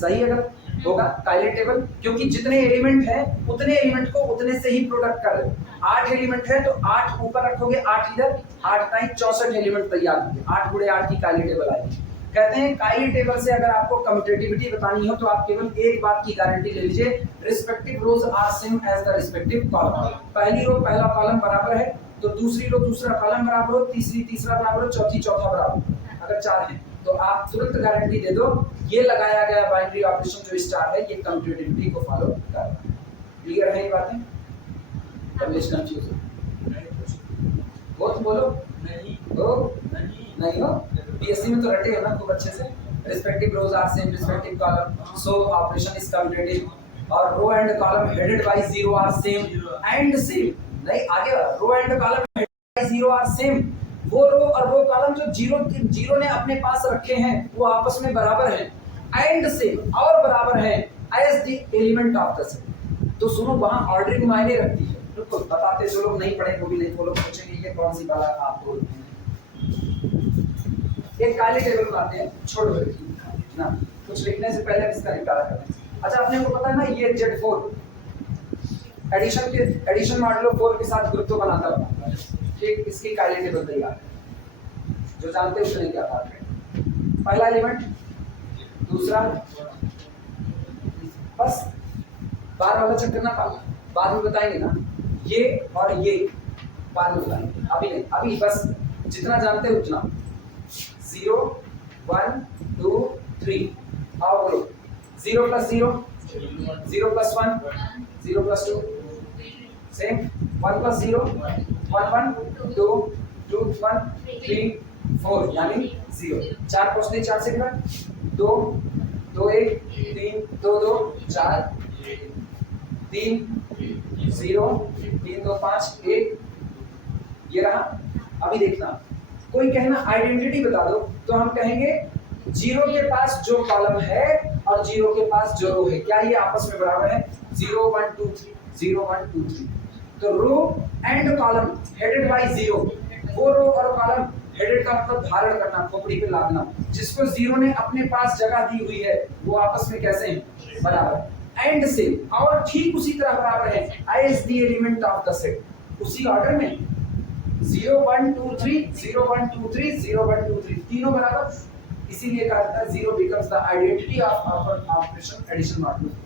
सही अगर होगा काइली टेबल, क्योंकि जितने एलिमेंट हैं उतने एलिमेंट को उतने से ही प्रोडक्ट कर रहे हो। 8 एलिमेंट है तो 8 ऊपर रखोगे, 8 इधर, 8 टाइम 64 एलिमेंट तैयार होंगे, 8 गुणे 8 की काइली टेबल आएगी। कहते हैं काइली टेबल से अगर आपको कम्यूटेटिविटी बतानी हो तो आप केवल एक बात की गारंटी ले लीजिए, respective rows are same as the respective column. पहली रो पहला कॉलम बराबर है तो दूसरी रो दूसरा कॉलम बराबर हो, तीसरी तीसरा बराबर हो, चौथी चौथा बराबर। अगर 4 है तो आप तुरंत गारंटी दे दो ये लगाया गया बाइनरी ऑपरेशन जो स्टार है ये कम्यूटेटिविटी को फॉलो कर रहा है। क्लियर है ये बातें? कंफ्यूज बहुत बोलो नहीं हो नहीं नहीं हो, बीएससी में तो रटे हो ना खूब अच्छे से। Respective rows are same respective column, so operation is commutative, और row and column headed by 0 are same and same, नहीं आगे row and column headed by 0 are same, वो रो और वो कॉलम जो जीरो ने अपने पास रखे हैं वो आपस में बराबर हैं एंड सेम और बराबर हैं as the element of the set. तो सुनो वहां ऑर्डरिंग मायने रखती है, बिल्कुल बताते जो लोग नहीं पढ़े वो भी नहीं, वो लोग सोचेंगे ये कौन सी बात आप बोल रहे हैं। एक काली टेबल बनाते हैं, छोड़ो ना, कुछ लिखने से पहले इसका निपटारा करते हैं। अच्छा अपने को पता है ना ये Z4 एडिशन मॉडुलो 4 के साथ ग्रुप तो बनाता है, ठीक, इसकी काली टेबल तैयार है, जो जानते हैं उसने क्या बात है। पहला एलिमेंट, दूसरा, बस बार वाला चक्कर ना पालना, बाद में बताएंगे ना, ये और ये बाद में बताएंगे, अभी नहीं, अभी बस जितना जानते हैं उतना। 0 1 2 3 आओ बोलो, 0 + 0 0 + 1 0 + 2 सेम, 1 + 0 1 1 2 2 1 3 4 यानी 0, 4 + 3 4 से 2 2 1 3 2 2 4 3 0 3 2 5 1, ये रहा। अभी देखना, कोई कहना आइडेंटिटी बता दो तो हम कहेंगे 0 के पास जो कॉलम है और 0 के पास जो रो है क्या ये आपस में बराबर है? 0 1 2 3 0 1 2 3, तो row and column headed by 0, वो रो और कॉलम हेडेड का मतलब धारण करना, खोपड़ी पे लादना, जिसको 0 ने अपने पास जगह दी हुई है वो आपस में कैसे हैं? बराबर एंड सेम, और ठीक उसी तरह बराबर है as the element of the set, उसी ऑर्डर में 0 1 2 3 0 1 2 3 0 1 2 3 तीनों बराबर, इसीलिए कहा जाता है 0 becomes the identity of operation addition modulus।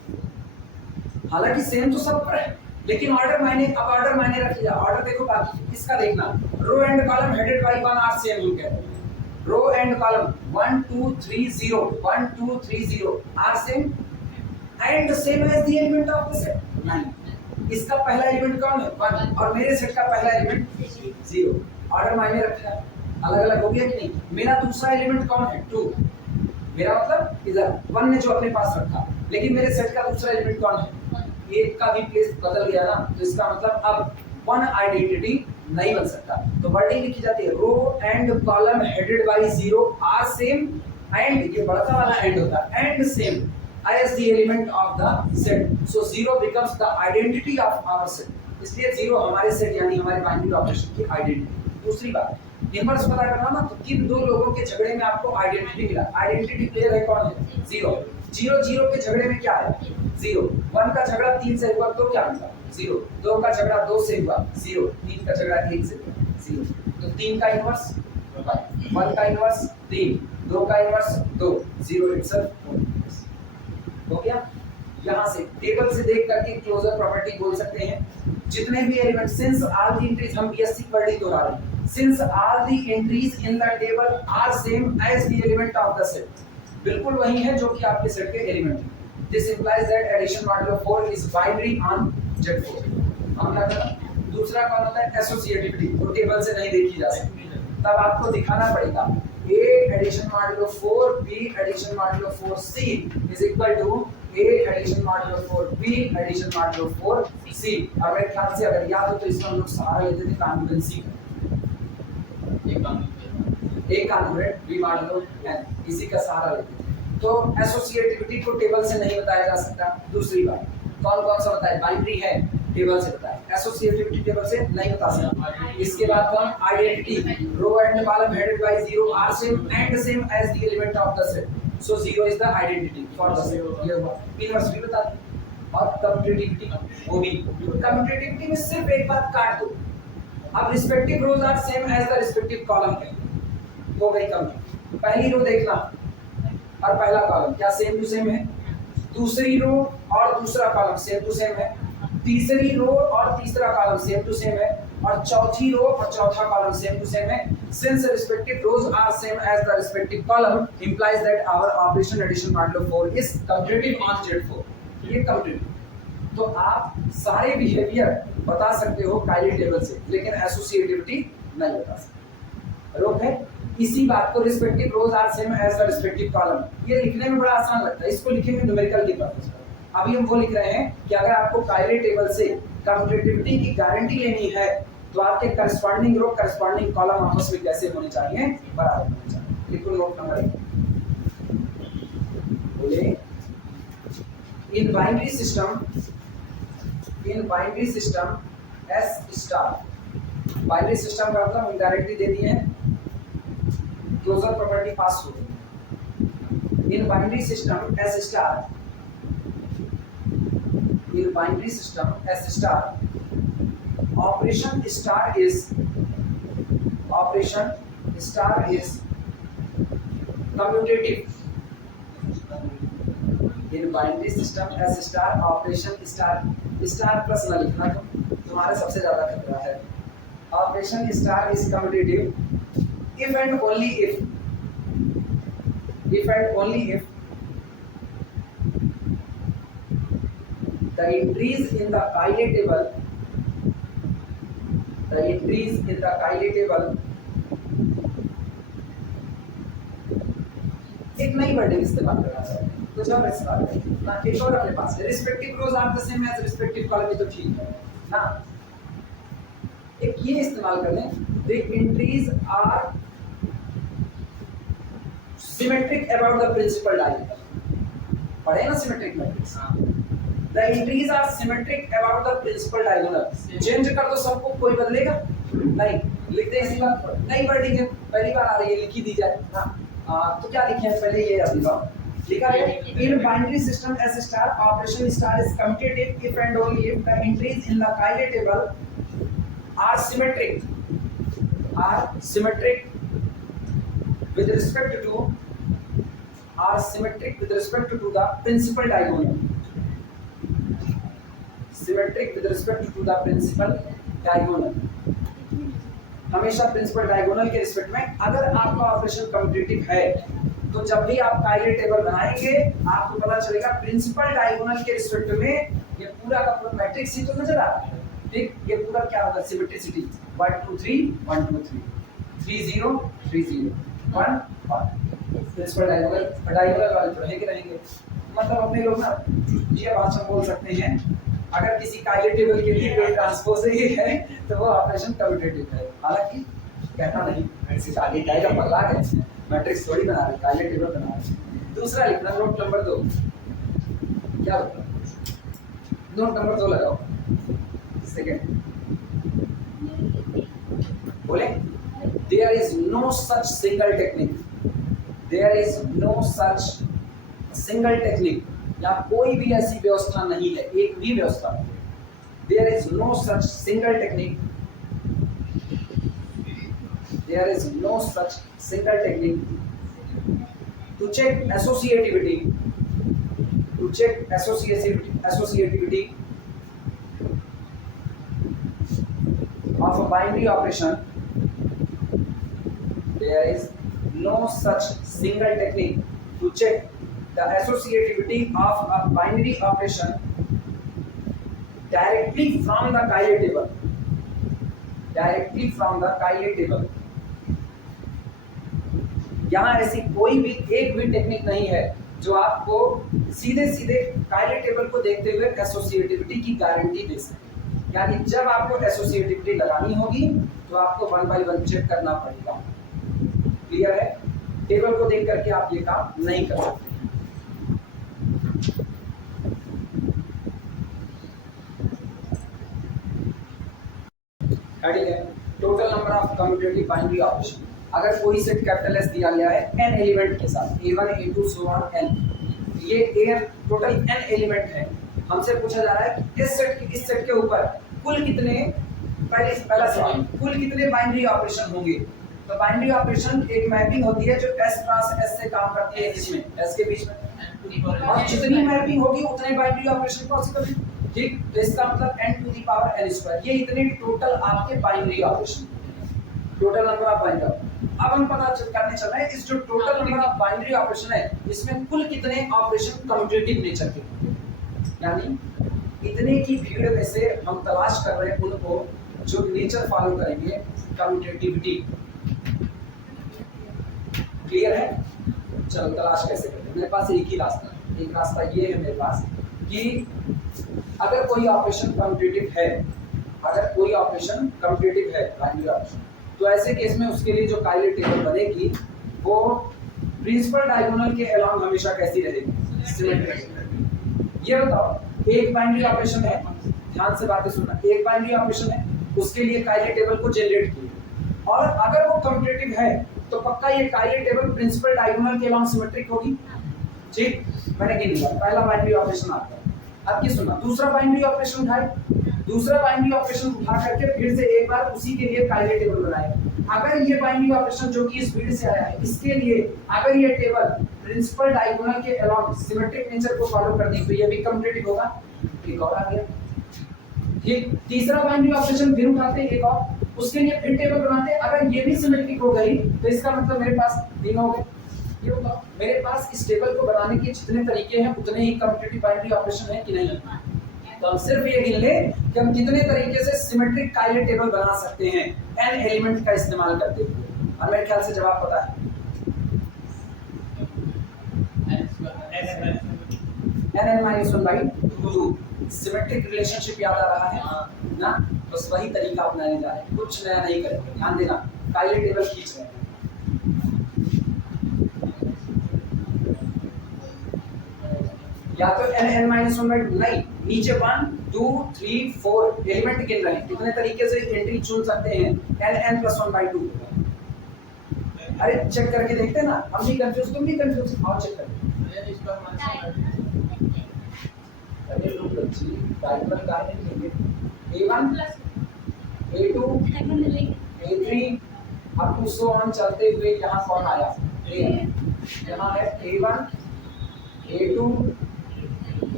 हालांकि सेम तो सब पर है लेकिन ऑर्डर मायने, अब ऑर्डर मायने रख लिया, ऑर्डर देखो बाकी इसका देखना, row and column headed by 1 are same, हम कहते हैं row and column 1 2 3 0 1 2 3 0 are same and same as the element of the set. नहीं, इसका पहला एलिमेंट कौन है? 1, और मेरे सेट का पहला एलिमेंट 0, ऑर्डर मायने रखता है, अलग अलग हो गया कि नहीं? मेरा दूसरा एलिमेंट कौन है? 2, मेरा मतलब इधर 1 ने जो अपने पास रखा, लेकिन मेरे सेट का दूसरा एलिमेंट कौन है? एक का भी प्लेस बदल गया ना, तो इसका मतलब अब वन आइडेंटिटी नहीं बन सकता। तो वर्डिंग लिखी जाती है row and column headed by 0 are same and, ये बड़का वाला एंड होता है, and same as the element of the set, so 0 becomes the identity of our set, इसलिए 0 हमारे सेट यानी हमारे बाइनरी ऑपरेशन की आइडेंटिटी। दूसरी बात, इनवर्स पता करना ना, तो किन दो लोगों के झगड़े में आपको आइडेंटिटी मिला, आइडेंटिटी प्लेयर है कौन है, 0 0 0 के झगड़े में क्या है 0, 1 का झगड़ा 3 से हुआ तो क्या मिला 0, 2 का झगड़ा 2 से हुआ 0, 3 का झगड़ा 1 से हुआ 0, तो 3 का इनवर्स 1 का इनवर्स 3, 2 का इनवर्स 2, 0 इटसेल्फ हो गया। यहाँ से टेबल से देख करके क्लोजर प्रॉपर्टी बोल सकते हैं, जितने भी element since all the entries, हम बीएससी पढ़ ली दोहरा रहे, since all the entries in the table are same as the element of the set, बिल्कुल वही है जो कि आपके सेट के एलिमेंट हैं। This implies that addition modulo 4 is binary on Z4। हम क्या करना, दूसरा कौन होता है एसोसिएटिविटी, तो टेबल से नहीं देखी जा सकती, तब आपको दिखाना पड़ेगा A addition modulo 4 B addition modulo 4 C is equal to A addition modulo 4 B addition modulo 4 C। अब मेरे ख्याल से अगर याद हो तो इसमें हम लोग सहारा लेते थे कॉन्ग्रुएंसी का, A congruent B modulo N, इसी का सहारा लेते थे। तो एसोसिएटिविटी को टेबल से नहीं बताया जा सकता। दूसरी बात, कौन कौन सा बताए, बाइनरी है टेबल से बताए, एसोसिएटिविटी टेबल से नहीं बता सकते। इसके बाद कौन, identity, row and column headed by 0 are same and same as the element of the set, so 0 is the identity for the set. ये हुआ इनवर्स भी बता दी, और कम्यूटेटिविटी वो भी। कम्यूटेटिविटी में सिर्फ एक बात काट दो, अब respective rows are same as the respective column है, हो गई कम। पहली रो देखना और पहला कॉलम क्या सेम टू सेम है, दूसरी रो और दूसरा कॉलम सेम टू सेम है, तीसरी रो और तीसरा कॉलम सेम टू सेम है, और चौथी रो और चौथा कॉलम सेम टू सेम है। Since respective rows are same as the respective column implies that our operation addition modulo 4 is commutative on Z4। ये कम्यूटेटिव, तो आप सारे बिहेवियर बता सकते हो काइली टेबल से, लेकिन एसोसिएटिविटी नहीं बता सकते। रोक है इसी बात को, respective rows are same as the respective column, ये लिखने में बड़ा आसान लगता है, इसको लिखेंगे न्यूमेरिकल के पर्पस पर। अभी हम वो लिख रहे हैं कि अगर आपको काइली टेबल से कम्यूटेटिविटी की गारंटी लेनी है तो आपके करस्पॉन्डिंग रो करस्पॉन्डिंग कॉलम आपस में कैसे होने चाहिए, बराबर होने चाहिए। लिखो नोट नंबर 1, बोले in binary system S star, binary system का मतलब हम गारंटी दे दी है, क्लोजर प्रॉपर्टी पास हो गई। In binary system S star, in binary system S star, operation star is commutative। in binary system S star, operation star plus न लिखना, तुम्हारे सबसे ज्यादा खतरा है। operation star is commutative if and only if the entries in the Cayley table एक नई wording इस्तेमाल कर रहा है, तो जब इस्तेमाल ना एक और अपने पास respective rows are the same as respective column, तो ठीक है ना। एक ये इस्तेमाल कर लें, the entries are symmetric about the principal diagonal, पढ़े ना symmetric matrix, The entries are symmetric about the principal diagonal। Change कर तो सबको कोई बदलेगा नहीं, लिखते हैं इसी बात पर। नई वर्डिंग है, पहली बार आ रही है, लिखी दी जाए हाँ। तो क्या लिखे हैं पहले, ये अभी लिखा है in binary system S star, operation star is commutative if and only if the entries in the Cayley table are symmetric with respect to the principal diagonal, symmetric with respect to the principal diagonal, हमेशा principal diagonal के respect में। अगर आपका operation commutative है तो जब भी आप काइली टेबल बनाएंगे आपको पता चलेगा प्रिंसिपल डायगोनल के रिस्पेक्ट में ये पूरा का पूरा मैट्रिक्स ही तो नजर आ रहा है, ठीक। ये पूरा क्या होगा, सिमेट्रिसिटी 1 2 3 1 2 3 3 0 3 0 1 1, प्रिंसिपल डायगोनल वाले तो रहेंगे। मतलब अपने लोग ना ये भाषा बोल सकते हैं अगर किसी काइलेटेबल के लिए कोई ट्रांसपोज ही है तो वो ऑपरेशन कम्यूटेटिव है। हालांकि कहना नहीं, इससे आगे जाएगा पगला है, मैट्रिक्स थोड़ी बना रहे, काइलेटेबल बना रहे। दूसरा लिखना नोट नंबर 2, क्या होता है? नोट नंबर 2 लगाओ, सेकेंड बोले there is no such single technique, there is no such single technique, या कोई भी ऐसी व्यवस्था नहीं है, एक भी व्यवस्था नहीं। There is no such single technique, there is no such single technique to check associativity, to check associativity of a binary operation. There is no such single technique to check the associativity of a binary operation directly from the Cayley table, directly from the Cayley table. यहाँ ऐसी कोई भी एक भी technique नहीं है जो आपको सीधे सीधे कायले टेबल को देखते हुए एसोसिएटिविटी की गारंटी दे सके। यानी जब आपको एसोसिएटिविटी लगानी होगी तो आपको 1 by 1 चेक करना पड़ेगा। क्लियर है? टेबल को देख करके आप ये काम नहीं कर सकते। ठीक है, total number of commutative binary operation. अगर कोई सेट कैपिटल एस दिया गया है n एलिमेंट के साथ, a1 a2 so on n, ये n टोटल n एलिमेंट है। हमसे पूछा जा रहा है इस सेट के ऊपर कुल कितने, पहला सवाल, कुल कितने बाइनरी ऑपरेशन होंगे? तो बाइनरी ऑपरेशन एक मैपिंग होती है जो s ट्रांस s से काम करती है, इसमें s के बीच में, और जितनी मैपिंग होगी उतने बाइनरी ऑपरेशन पॉसिबल है। ठीक, तो इसका मतलब n to the power n square, ये इतने टोटल आपके binary operation, total number of binary. अब हम पता करने चल रहे हैं इस जो total number of binary operation है इसमें कुल कितने ऑपरेशन कम्यूटेटिव नेचर के, यानी इतने की भीड़ में से हम तलाश कर रहे हैं उनको जो नेचर फॉलो करेंगे कम्यूटेटिविटी। क्लियर है? चलो तलाश कैसे करते हैं? मेरे पास एक ही रास्ता है, एक रास्ता ये है मेरे पास कि अगर कोई ऑपरेशन कम्यूटेटिव है, अगर कोई ऑपरेशन कम्यूटेटिव है बाइनरी ऑपरेशन, तो ऐसे केस में उसके लिए जो कायले टेबल बनेगी वो प्रिंसिपल डायगोनल के अलोंग हमेशा कैसी रहेगी? सिमेट्रिक। ये बताओ, एक बाइनरी ऑपरेशन है, ध्यान से बातें सुनना, एक बाइनरी ऑपरेशन है, उसके लिए कायले टेबल को जनरेट किए, और अगर वो कम्यूटेटिव है तो पक्का ये कायले टेबल प्रिंसिपल डायगोनल के अलोंग सिमेट्रिक होगी। ठीक, मैंने गिन लिया, पहला बाइनरी ऑपरेशन आता है। अब की सुनना, दूसरा बाइनरी ऑपरेशन उठाए, दूसरा बाइनरी ऑपरेशन उठा करके फिर से एक बार उसी के लिए कायले टेबल बनाए। अगर ये बाइनरी ऑपरेशन जो कि इस भीड़ से आया है, इसके लिए अगर ये टेबल प्रिंसिपल डायगोनल के अलोंग सिमेट्रिक नेचर को फॉलो करती तो ये भी कम्यूटेटिव होगा। एक और आ गया। ठीक, तीसरा बाइनरी ऑपरेशन फिर उठाते एक और, उसके लिए फिर टेबल बनाते, अगर ये भी सिमेट्रिक हो गई तो इसका मतलब मेरे पास 3 हो गए। ये बताओ, मेरे पास इस टेबल को बनाने के जितने तरीके हैं उतने ही कम्यूटेटिव बाइनरी ऑपरेशन है कि नहीं? तो हम सिर्फ ये गिन लें कि हम कितने तरीके से सिमेट्रिक कायले टेबल बना सकते हैं n एलिमेंट का इस्तेमाल करते हुए, और मेरे ख्याल से जवाब पता है। n(-1/2) सिमेट्रिक रिलेशनशिप याद आ रहा है ना? बस वही तरीका अपनाने जा रहे हैं, कुछ नया नहीं करेंगे। ध्यान देना, कायले टेबल खींच रहे हैं। या तो n(-1/2) नहीं, नीचे 1 2 3 4 एलिमेंट गिन रहे हैं, कितने तरीके से एंट्री चुन सकते हैं n(n+1/2)। अरे चेक करके देखते हैं ना, हम भी कंफ्यूज, तुम भी कंफ्यूज, और चेक करते। अरे लोग बच्ची डायगोनल का नहीं लेंगे, a1 a2 a3 अब टू सो ऑन चलते हुए यहाँ कौन आया? यहाँ है a1 a2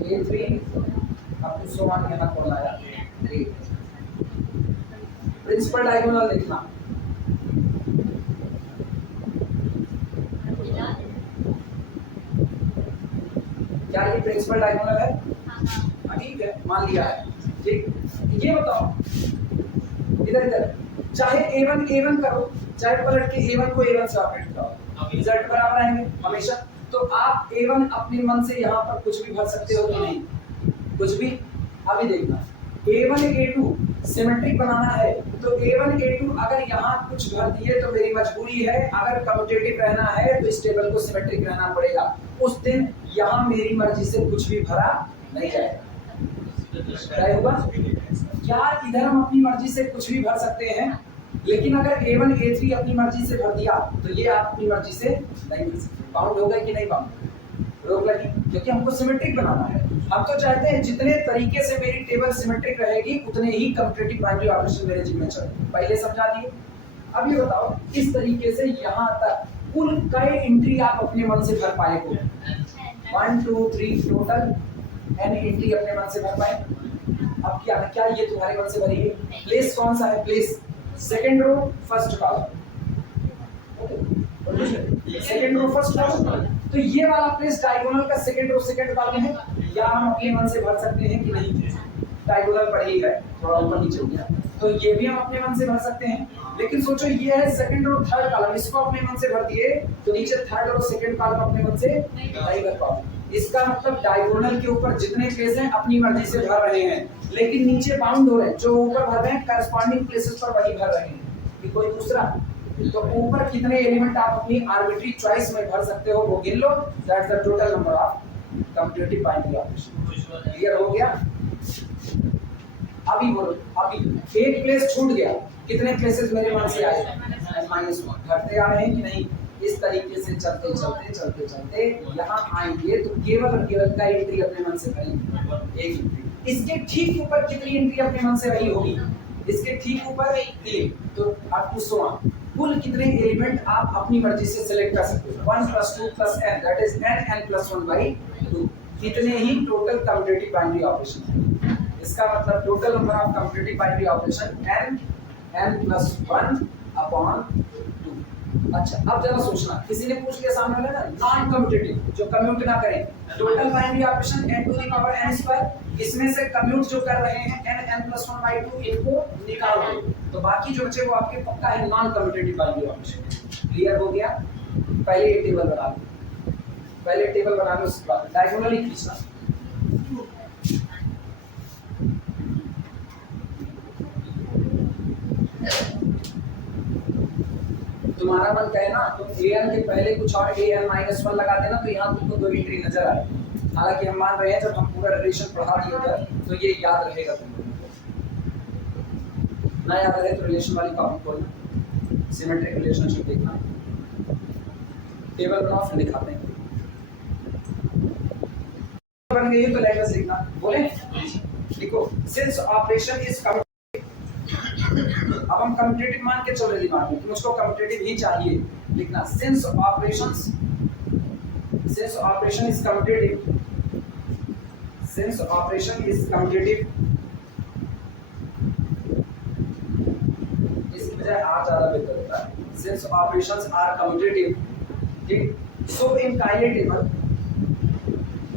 a3 अब टू सो ऑन, यहाँ कौन आया? प्रिंसिपल डायगोनल देखना, क्या ये प्रिंसिपल डायगोनल है? ठीक है, मान लिया है। ठीक, ये बताओ इधर इधर, चाहे a1 करो, चाहे पलट के a1 को a1 से ऑपरेट करो, रिजल्ट बराबर आएंगे हमेशा। तो आप a1 अपने मन से यहाँ पर कुछ भी भर सकते हो कि नहीं? कुछ भी। अभी देखना A1 A2 सिमेट्रिक बनाना है तो A1 A2 अगर यहाँ कुछ भर दिए तो मेरी मजबूरी है, अगर कम्यूटेटिव रहना है तो इस टेबल को सिमेट्रिक रहना पड़ेगा। उस दिन यहाँ मेरी मर्जी से कुछ भी भरा नहीं जाएगा। क्या होगा यार, इधर हम अपनी मर्जी से कुछ भी भर सकते हैं, लेकिन अगर A1 A3 अपनी मर्जी से भर दिया तो ये आप अपनी मर्जी से नहीं भर सकते। बाउंड होगा कि नहीं बाउंड, रोक लगी, क्योंकि हमको सिमेट्रिक बनाना है। हम तो चाहते हैं जितने तरीके से मेरी टेबल सिमेट्रिक रहेगी उतने ही कम्यूटेटिव बाइनरी ऑपरेशन मेरे जिम्मे चले। पहले समझा दिए। अब ये बताओ इस तरीके से यहाँ तक कुल कई एंट्री आप अपने मन से भर पाए हो? 1 2 3 टोटल n एंट्री अपने मन से भर पाए। अब क्या क्या ये तुम्हारे मन से भरी है? प्लेस कौन सा है? Place second row first column, second row first column. तो ये वाला प्लेस डायगोनल का सेकंड रो सेकंड कॉलम है, या हम अपने मन से भर सकते हैं कि नहीं? डायगोनल पड़ी है, थोड़ा ऊपर नीचे हो गया, तो ये भी हम अपने मन से भर सकते हैं। लेकिन सोचो ये है सेकंड रो थर्ड कॉलम, इसको अपने मन से भर दिए तो नीचे थर्ड रो सेकंड कॉलम अपने मन से नहीं भर पाओगे। इसका मतलब डायगोनल के ऊपर जितने प्लेस हैं अपनी मर्जी से भर रहे हैं, लेकिन नीचे बाउंड हो रहे हैं, जो ऊपर भर रहे हैं करस्पॉन्डिंग प्लेसेस पर वही भर रहे हैं कि कोई दूसरा। तो ऊपर कितने एलिमेंट आप अपनी आर्बिट्री चॉइस में भर सकते हो वो गिन लो, that's the total number of commutative binary operation. Clear हो गया? अभी बोलो, अभी एक प्लेस छूट गया, कितने प्लेसेस मेरे मन से आए? -1 घटते आ रहे हैं कि नहीं? इस तरीके से चलते चलते चलते चलते यहाँ आएंगे तो केवल और केवल का एंट्री अपने मन से भरेंगे, एक एंट्री। इसके ठीक ऊपर कितनी एंट्री अपने मन से रही होगी? इसके ठीक ऊपर 3, तो अप टू 100 कुल कितने एलिमेंट आप अपनी मर्जी से सिलेक्ट कर सकते हो? 1 + 2 + n, दैट इज n + 1/2। कितने ही टोटल कम्यूटेटिव बाइनरी ऑपरेशन है। इसका मतलब total number of commutative binary operation n + 1/2। अच्छा, अब जरा सोचना, किसी ने पूछ लिया सामने वाला ना नॉन कम्यूटेटिव जो कम्यूट ना करें, टोटल बाइनरी ऑपरेशन n⁻n², इसमें से कम्यूट जो कर रहे हैं n + 1/2 इनको निकाल दो, तो बाकी जो बचे वो आपके पक्का है non commutative binary operation. Clear हो गया? पहले ये टेबल बना लो, पहले टेबल बना लो, उसके बाद डायगोनली खींचना। तुम्हारा मन कहे ना तुम an के पहले कुछ और an-1 लगा देना तो यहाँ तुमको 2 एंट्री नजर आए। हालांकि हम मान रहे हैं जब हम पूरा रिलेशन पढ़ा दिए थे तो ये याद रहेगा तुमको। ना याद रहे तो रिलेशन वाली कॉपी खोलना, सिमेट्रिक रिलेशनशिप देखना, टेबल बनाओ फिर दिखाते हैं। बन गई है तो लेटर्स लिखना, बोले लिखो सिंस ऑपरेशन इज। अब हम कम्यूटेटिव मान के चल रहे दिमाग में कि मुझको कम्यूटेटिव ही चाहिए, लिखना since operation is commutative, since operation is commutative, इसकी बजाय आ ज्यादा बेहतर होता है, सिंस ऑपरेशंस आर कम्यूटेटिव, ठीक। So in Cayley table,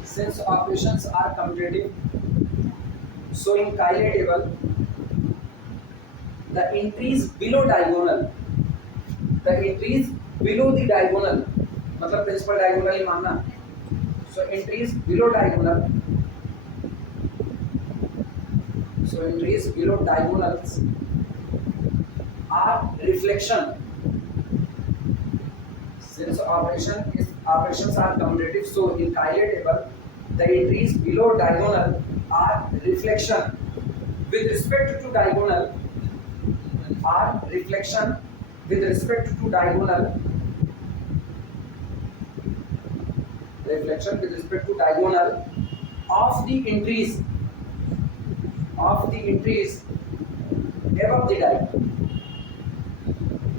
since operations are commutative, so in Cayley table the entries below diagonal, the entries below the diagonal, मतलब principal diagonal ही मानना। so entries below diagonal, so entries below diagonals are reflection, since operations are commutative, so in Cayley table the entries below diagonal are reflection with respect to diagonal, are reflection with respect to diagonal, reflection with respect to diagonal of the entries above the diagonal।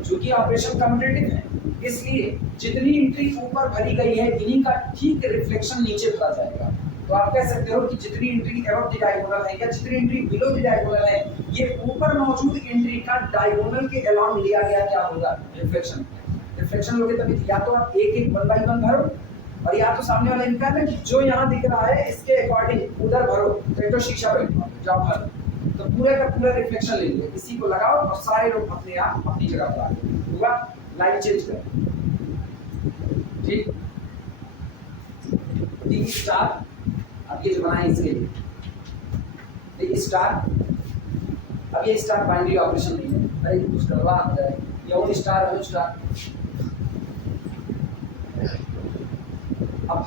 चूंकि operation commutative है इसलिए जितनी entry ऊपर भरी गई है इन्हीं का ठीक रिफ्लेक्शन नीचे भरा जाएगा। तो आप कह सकते हो कि जितनी एंट्री अबव द डायगोनल है या जितनी एंट्री बिलो द डायगोनल है, ये ऊपर मौजूद एंट्री का डायगोनल के अलोंग लिया गया क्या होगा? रिफ्लेक्शन। रिफ्लेक्शन लोगे तभी या तो आप एक एक 1 by 1 भरो, और या तो सामने वाला इनका है जो यहाँ दिख रहा है इसके अकॉर्डिंग उधर भरो, तो शीशा बैठो जाओ भरो, तो पूरे का पूरा रिफ्लेक्शन ले लीजिए, इसी को लगाओ और सारे लोग अपने आप अपनी जगह पर आ गए। हुआ? लाइन चेंज करो, ठीक। 3 स्टार अब ये जो बनाए इसके लिए द स्टार, अब ये स्टार बाइनरी ऑपरेशन नहीं है, अरे कुछ करवा आता है, ये ऑन स्टार ऑन स्टार, अब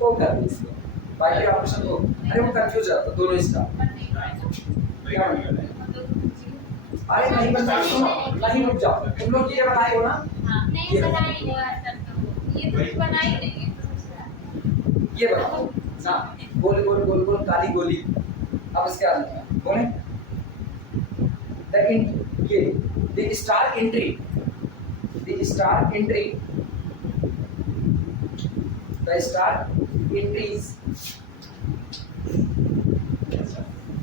वो कर दी इसको बाइनरी ऑपरेशन को, अरे वो कंफ्यूज जाता है दोनों स्टार, क्या अरे नहीं बता, सुनो नहीं, रुक जाओ, तुम लोग ये बनाए हो ना, हाँ, नहीं बनाएंगे, ये कुछ बनाई नहीं, ये बताओ ना, गोल गोल गोल गोल काली गोली, अब इसके बाद बोले ये the star entry, the star entry, the star entries,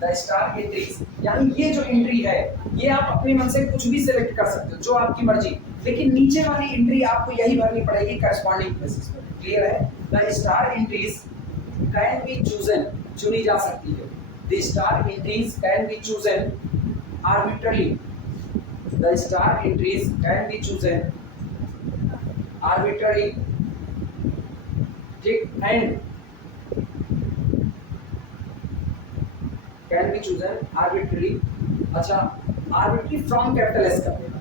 the star entries, यानी ये जो एंट्री है ये आप अपने मन से कुछ भी सिलेक्ट कर सकते हो, जो आपकी मर्जी, लेकिन नीचे वाली एंट्री आपको यही भरनी पड़ेगी करस्पॉन्डिंग बेसिस पर। क्लियर है? The star entries can be chosen, चुनी जा सकती है, the star entries can be chosen arbitrarily, the star entries can be chosen arbitrarily, ठीक, and can be chosen arbitrarily, अच्छा आर्बिट्ररी फ्रॉम कैपिटल एस कर देना,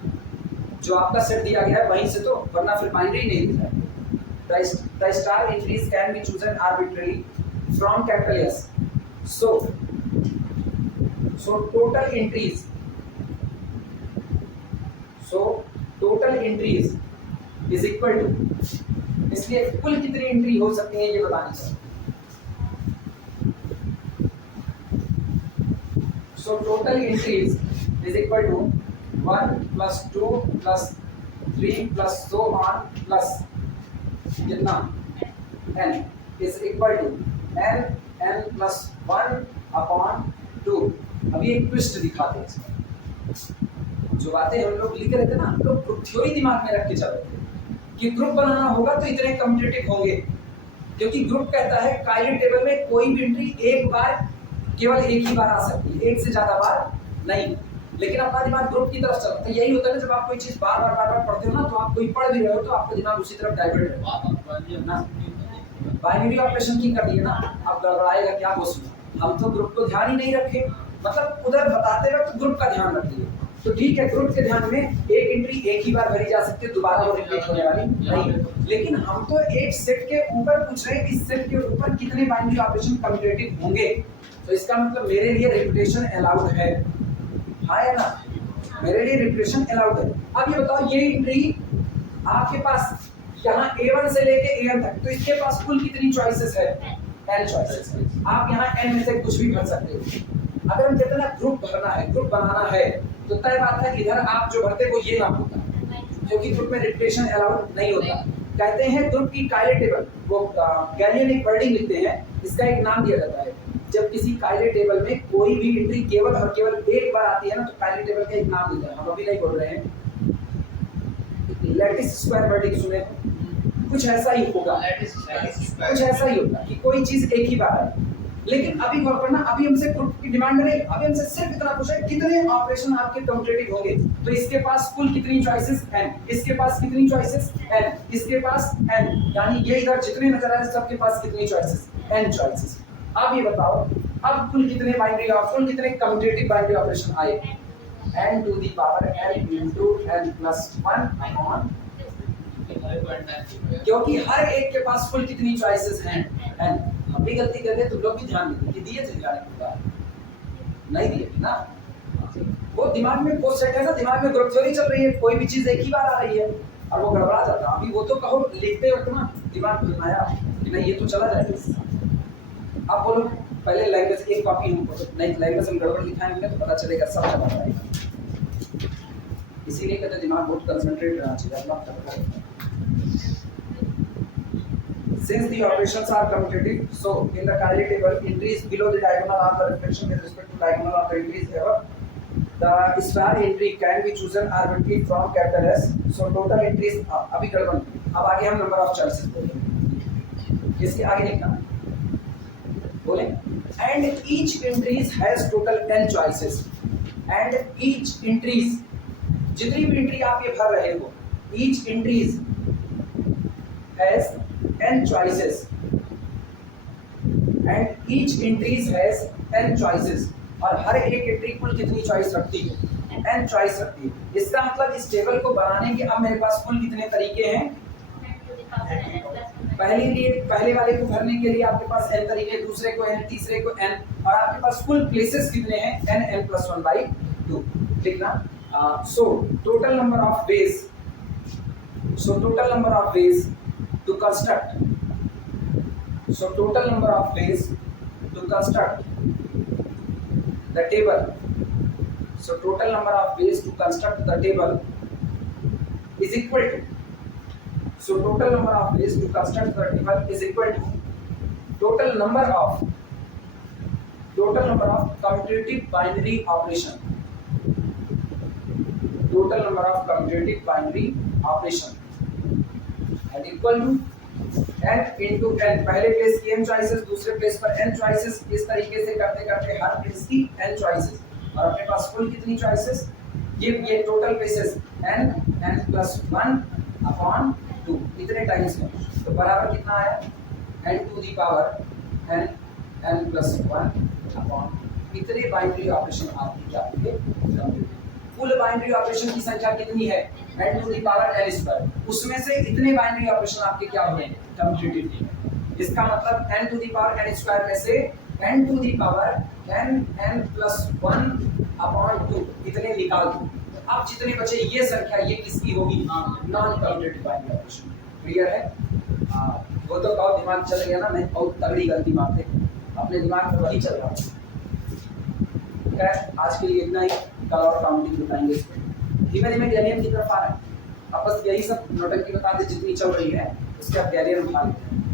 जो आपका सेट दिया गया है वहीं से, तो वरना फिर बाइनरी नहीं दिया है। The star entries can be chosen arbitrary from capital S, so total entries, so total entries is equal to, इसलिए कुल कितनी एंट्री हो सकती है ये बतानी चाहिए। So total entries is equal to 1 plus 2 plus 3 plus so on plus कितना n is equal to n plus 1 upon 2। अभी एक ट्विस्ट दिखाते हैं इसमें, जो बातें हम लोग लिख रहे थे ना, हम लोग ग्रुप थ्योरी दिमाग में रख के चल रहे थे कि ग्रुप बनाना होगा तो इतने कम्यूटेटिव होंगे, क्योंकि ग्रुप कहता है काइली टेबल में कोई भी एंट्री एक बार, केवल एक ही बार आ सकती है, एक से ज्यादा बार नहीं। लेकिन अपना दिमाग ग्रुप की तरफ चलता है, यही होता है ना, जब आप कोई चीज बार बार पढ़ते हो ना, तो आप कोई पढ़ भी रहे हो तो आपका दिमाग उसी तरफ डाइवर्ट है ना। बाइनरी ऑपरेशन की कर दिए ना, अब गड़बड़ाएगा क्या वो सुनो, हम तो ग्रुप को ध्यान ही नहीं रखे, मतलब उधर बताते वक्त ग्रुप का ध्यान रख दिए, तो ठीक है, ग्रुप के ध्यान में एक एंट्री एक ही बार भरी जा सकती है, दोबारा वो रिपीट होने वाली नहीं। लेकिन हम तो एक सेट के ऊपर पूछ रहे हैं, इस सेट के ऊपर कितने बाइनरी ऑपरेशन कम्यूटेटिव होंगे, तो इसका मतलब मेरे लिए रिपीटेशन अलाउड है, हाँ या ना, मेरे लिए रिपीटेशन अलाउड है। अब ये बताओ, ये एंट्री आपके पास यहाँ A1 से लेके AN तक, तो इसके पास कुल कितनी चॉइसेस है? n चॉइसेस है। आप यहाँ n में से कुछ भी भर सकते हो। अगर हम कहते हैं ना ग्रुप भरना है, ग्रुप बनाना है, तो तय बात है इधर आप जो भरते वो ये ना होता, क्योंकि ग्रुप में रिपीटेशन अलाउड नहीं होता। कहते हैं ग्रुप की काइले टेबल, वो गैलियन एक वर्डिंग लिखते हैं, इसका एक नाम दिया जाता है। जब किसी काइले टेबल में कोई भी एंट्री केवल और केवल एक बार आती है ना, तो काइले टेबल का एक नाम देता है, हम अभी नहीं बोल रहे हैं। लैटिस स्क्वायर वर्डिंग सुने, कुछ ऐसा ही होगा, कुछ ऐसा ही होगा कि कोई चीज एक ही बार है। लेकिन अभी गौर करना, अभी हमसे ग्रुप की डिमांड नहीं, अभी हमसे सिर्फ इतना पूछा है कितने ऑपरेशन आपके कम्यूटेटिव होंगे, तो इसके पास कुल कितनी चॉइसेस n, इसके पास कितनी चॉइसेस n, इसके पास n, यानी ये इधर जितने नजर आ रहे हैं सबके पास कितनी चॉइसेस, n चॉइसेस। अब ये बताओ, अब कुल कितने बाइनरी और कुल कितने कम्यूटेटिव बाइनरी ऑपरेशन आए? n to the power n into n plus 1 upon, क्योंकि हर एक के पास कुल कितनी चॉइसेस हैं n। हम भी गलती कर गए, तुम लोग भी ध्यान दीजिए कि दिए थे जाने के बाद नहीं दिए ना, वो दिमाग में वो सेट है ना, दिमाग में ग्रुप थ्योरी चल रही है, कोई भी चीज एक ही बार आ रही है और वो गड़बड़ा जाता है। अभी वो तो कहो लिखते वक्त ना दिमाग घुमाया कि नहीं ये तो चला जाएगा। अब बोलो पहले लैंग्वेज एक कॉपी हमको, नहीं लैंग्वेज हम गड़बड़ लिखाएंगे तो पता चलेगा सब चला जाएगा। इसीलिए कहते दिमाग बहुत कंसंट्रेट रहना चाहिए अपना। Since the operations are commutative, so in the Cayley table, entries below the diagonal are the reflection with respect to diagonal of the entries ever. The star entry can be chosen arbitrarily from capital S. So total entries अभी गड़बड़। अब आगे हम number of choices बोलेंगे। इसके आगे लिखना बोले and each entries has total n choices and each entries, जितनी भी entry आप ये भर रहे हो, each entries has n choices and each entries has n choices, और हर एक एंट्री कुल कितनी चॉइस रखती है? n चॉइस रखती है। इसका मतलब इस टेबल को बनाने के अब मेरे पास कुल कितने तरीके हैं? पहले वाले को भरने के लिए आपके पास n तरीके, दूसरे को n, तीसरे को n, और आपके पास कुल प्लेसेस कितने हैं? n n+1/2। लिखना। So total number of ways to construct the table is equal to total number of commutative binary operation and equal to n into n। पहले प्लेस की n चॉइसेस, दूसरे place पर n choices, इस तरीके से करते करते हर प्लेस की n चॉइसेस, और अपने पास कुल कितनी चॉइसेस? ये टोटल प्लेसेस n+1/2 इतने टाइम्स में, तो बराबर कितना आया? n n+1/, इतने बाइनरी ऑपरेशन आपकी क्या होंगे? कुल बाइनरी ऑपरेशन की संख्या कितनी है? n⁻n²। उसमें से इतने बाइनरी ऑपरेशन आपके क्या हो रहे हैं? कम्यूटेटिव। इसका मतलब n⁻n² में से n⁻n+1/2 इतने निकाल दो। अब जितने बचे ये संख्या, ये किसकी होगी? Non commutative binary operation. Clear है? वो तो बहुत दिमाग चल गया ना, नहीं बहुत तगड़ी गलती मारते, अपने दिमाग में वही चल रहा है। आज के लिए इतना ही, कल और काउंटिंग बताएंगे इसमें। धीमे धीमे गैलियन की तरफ आ रहा है। अब बस यही सब नोटंकी बता दे, जितनी चल रही है उसके आप गैलियन उठा लेते हैं।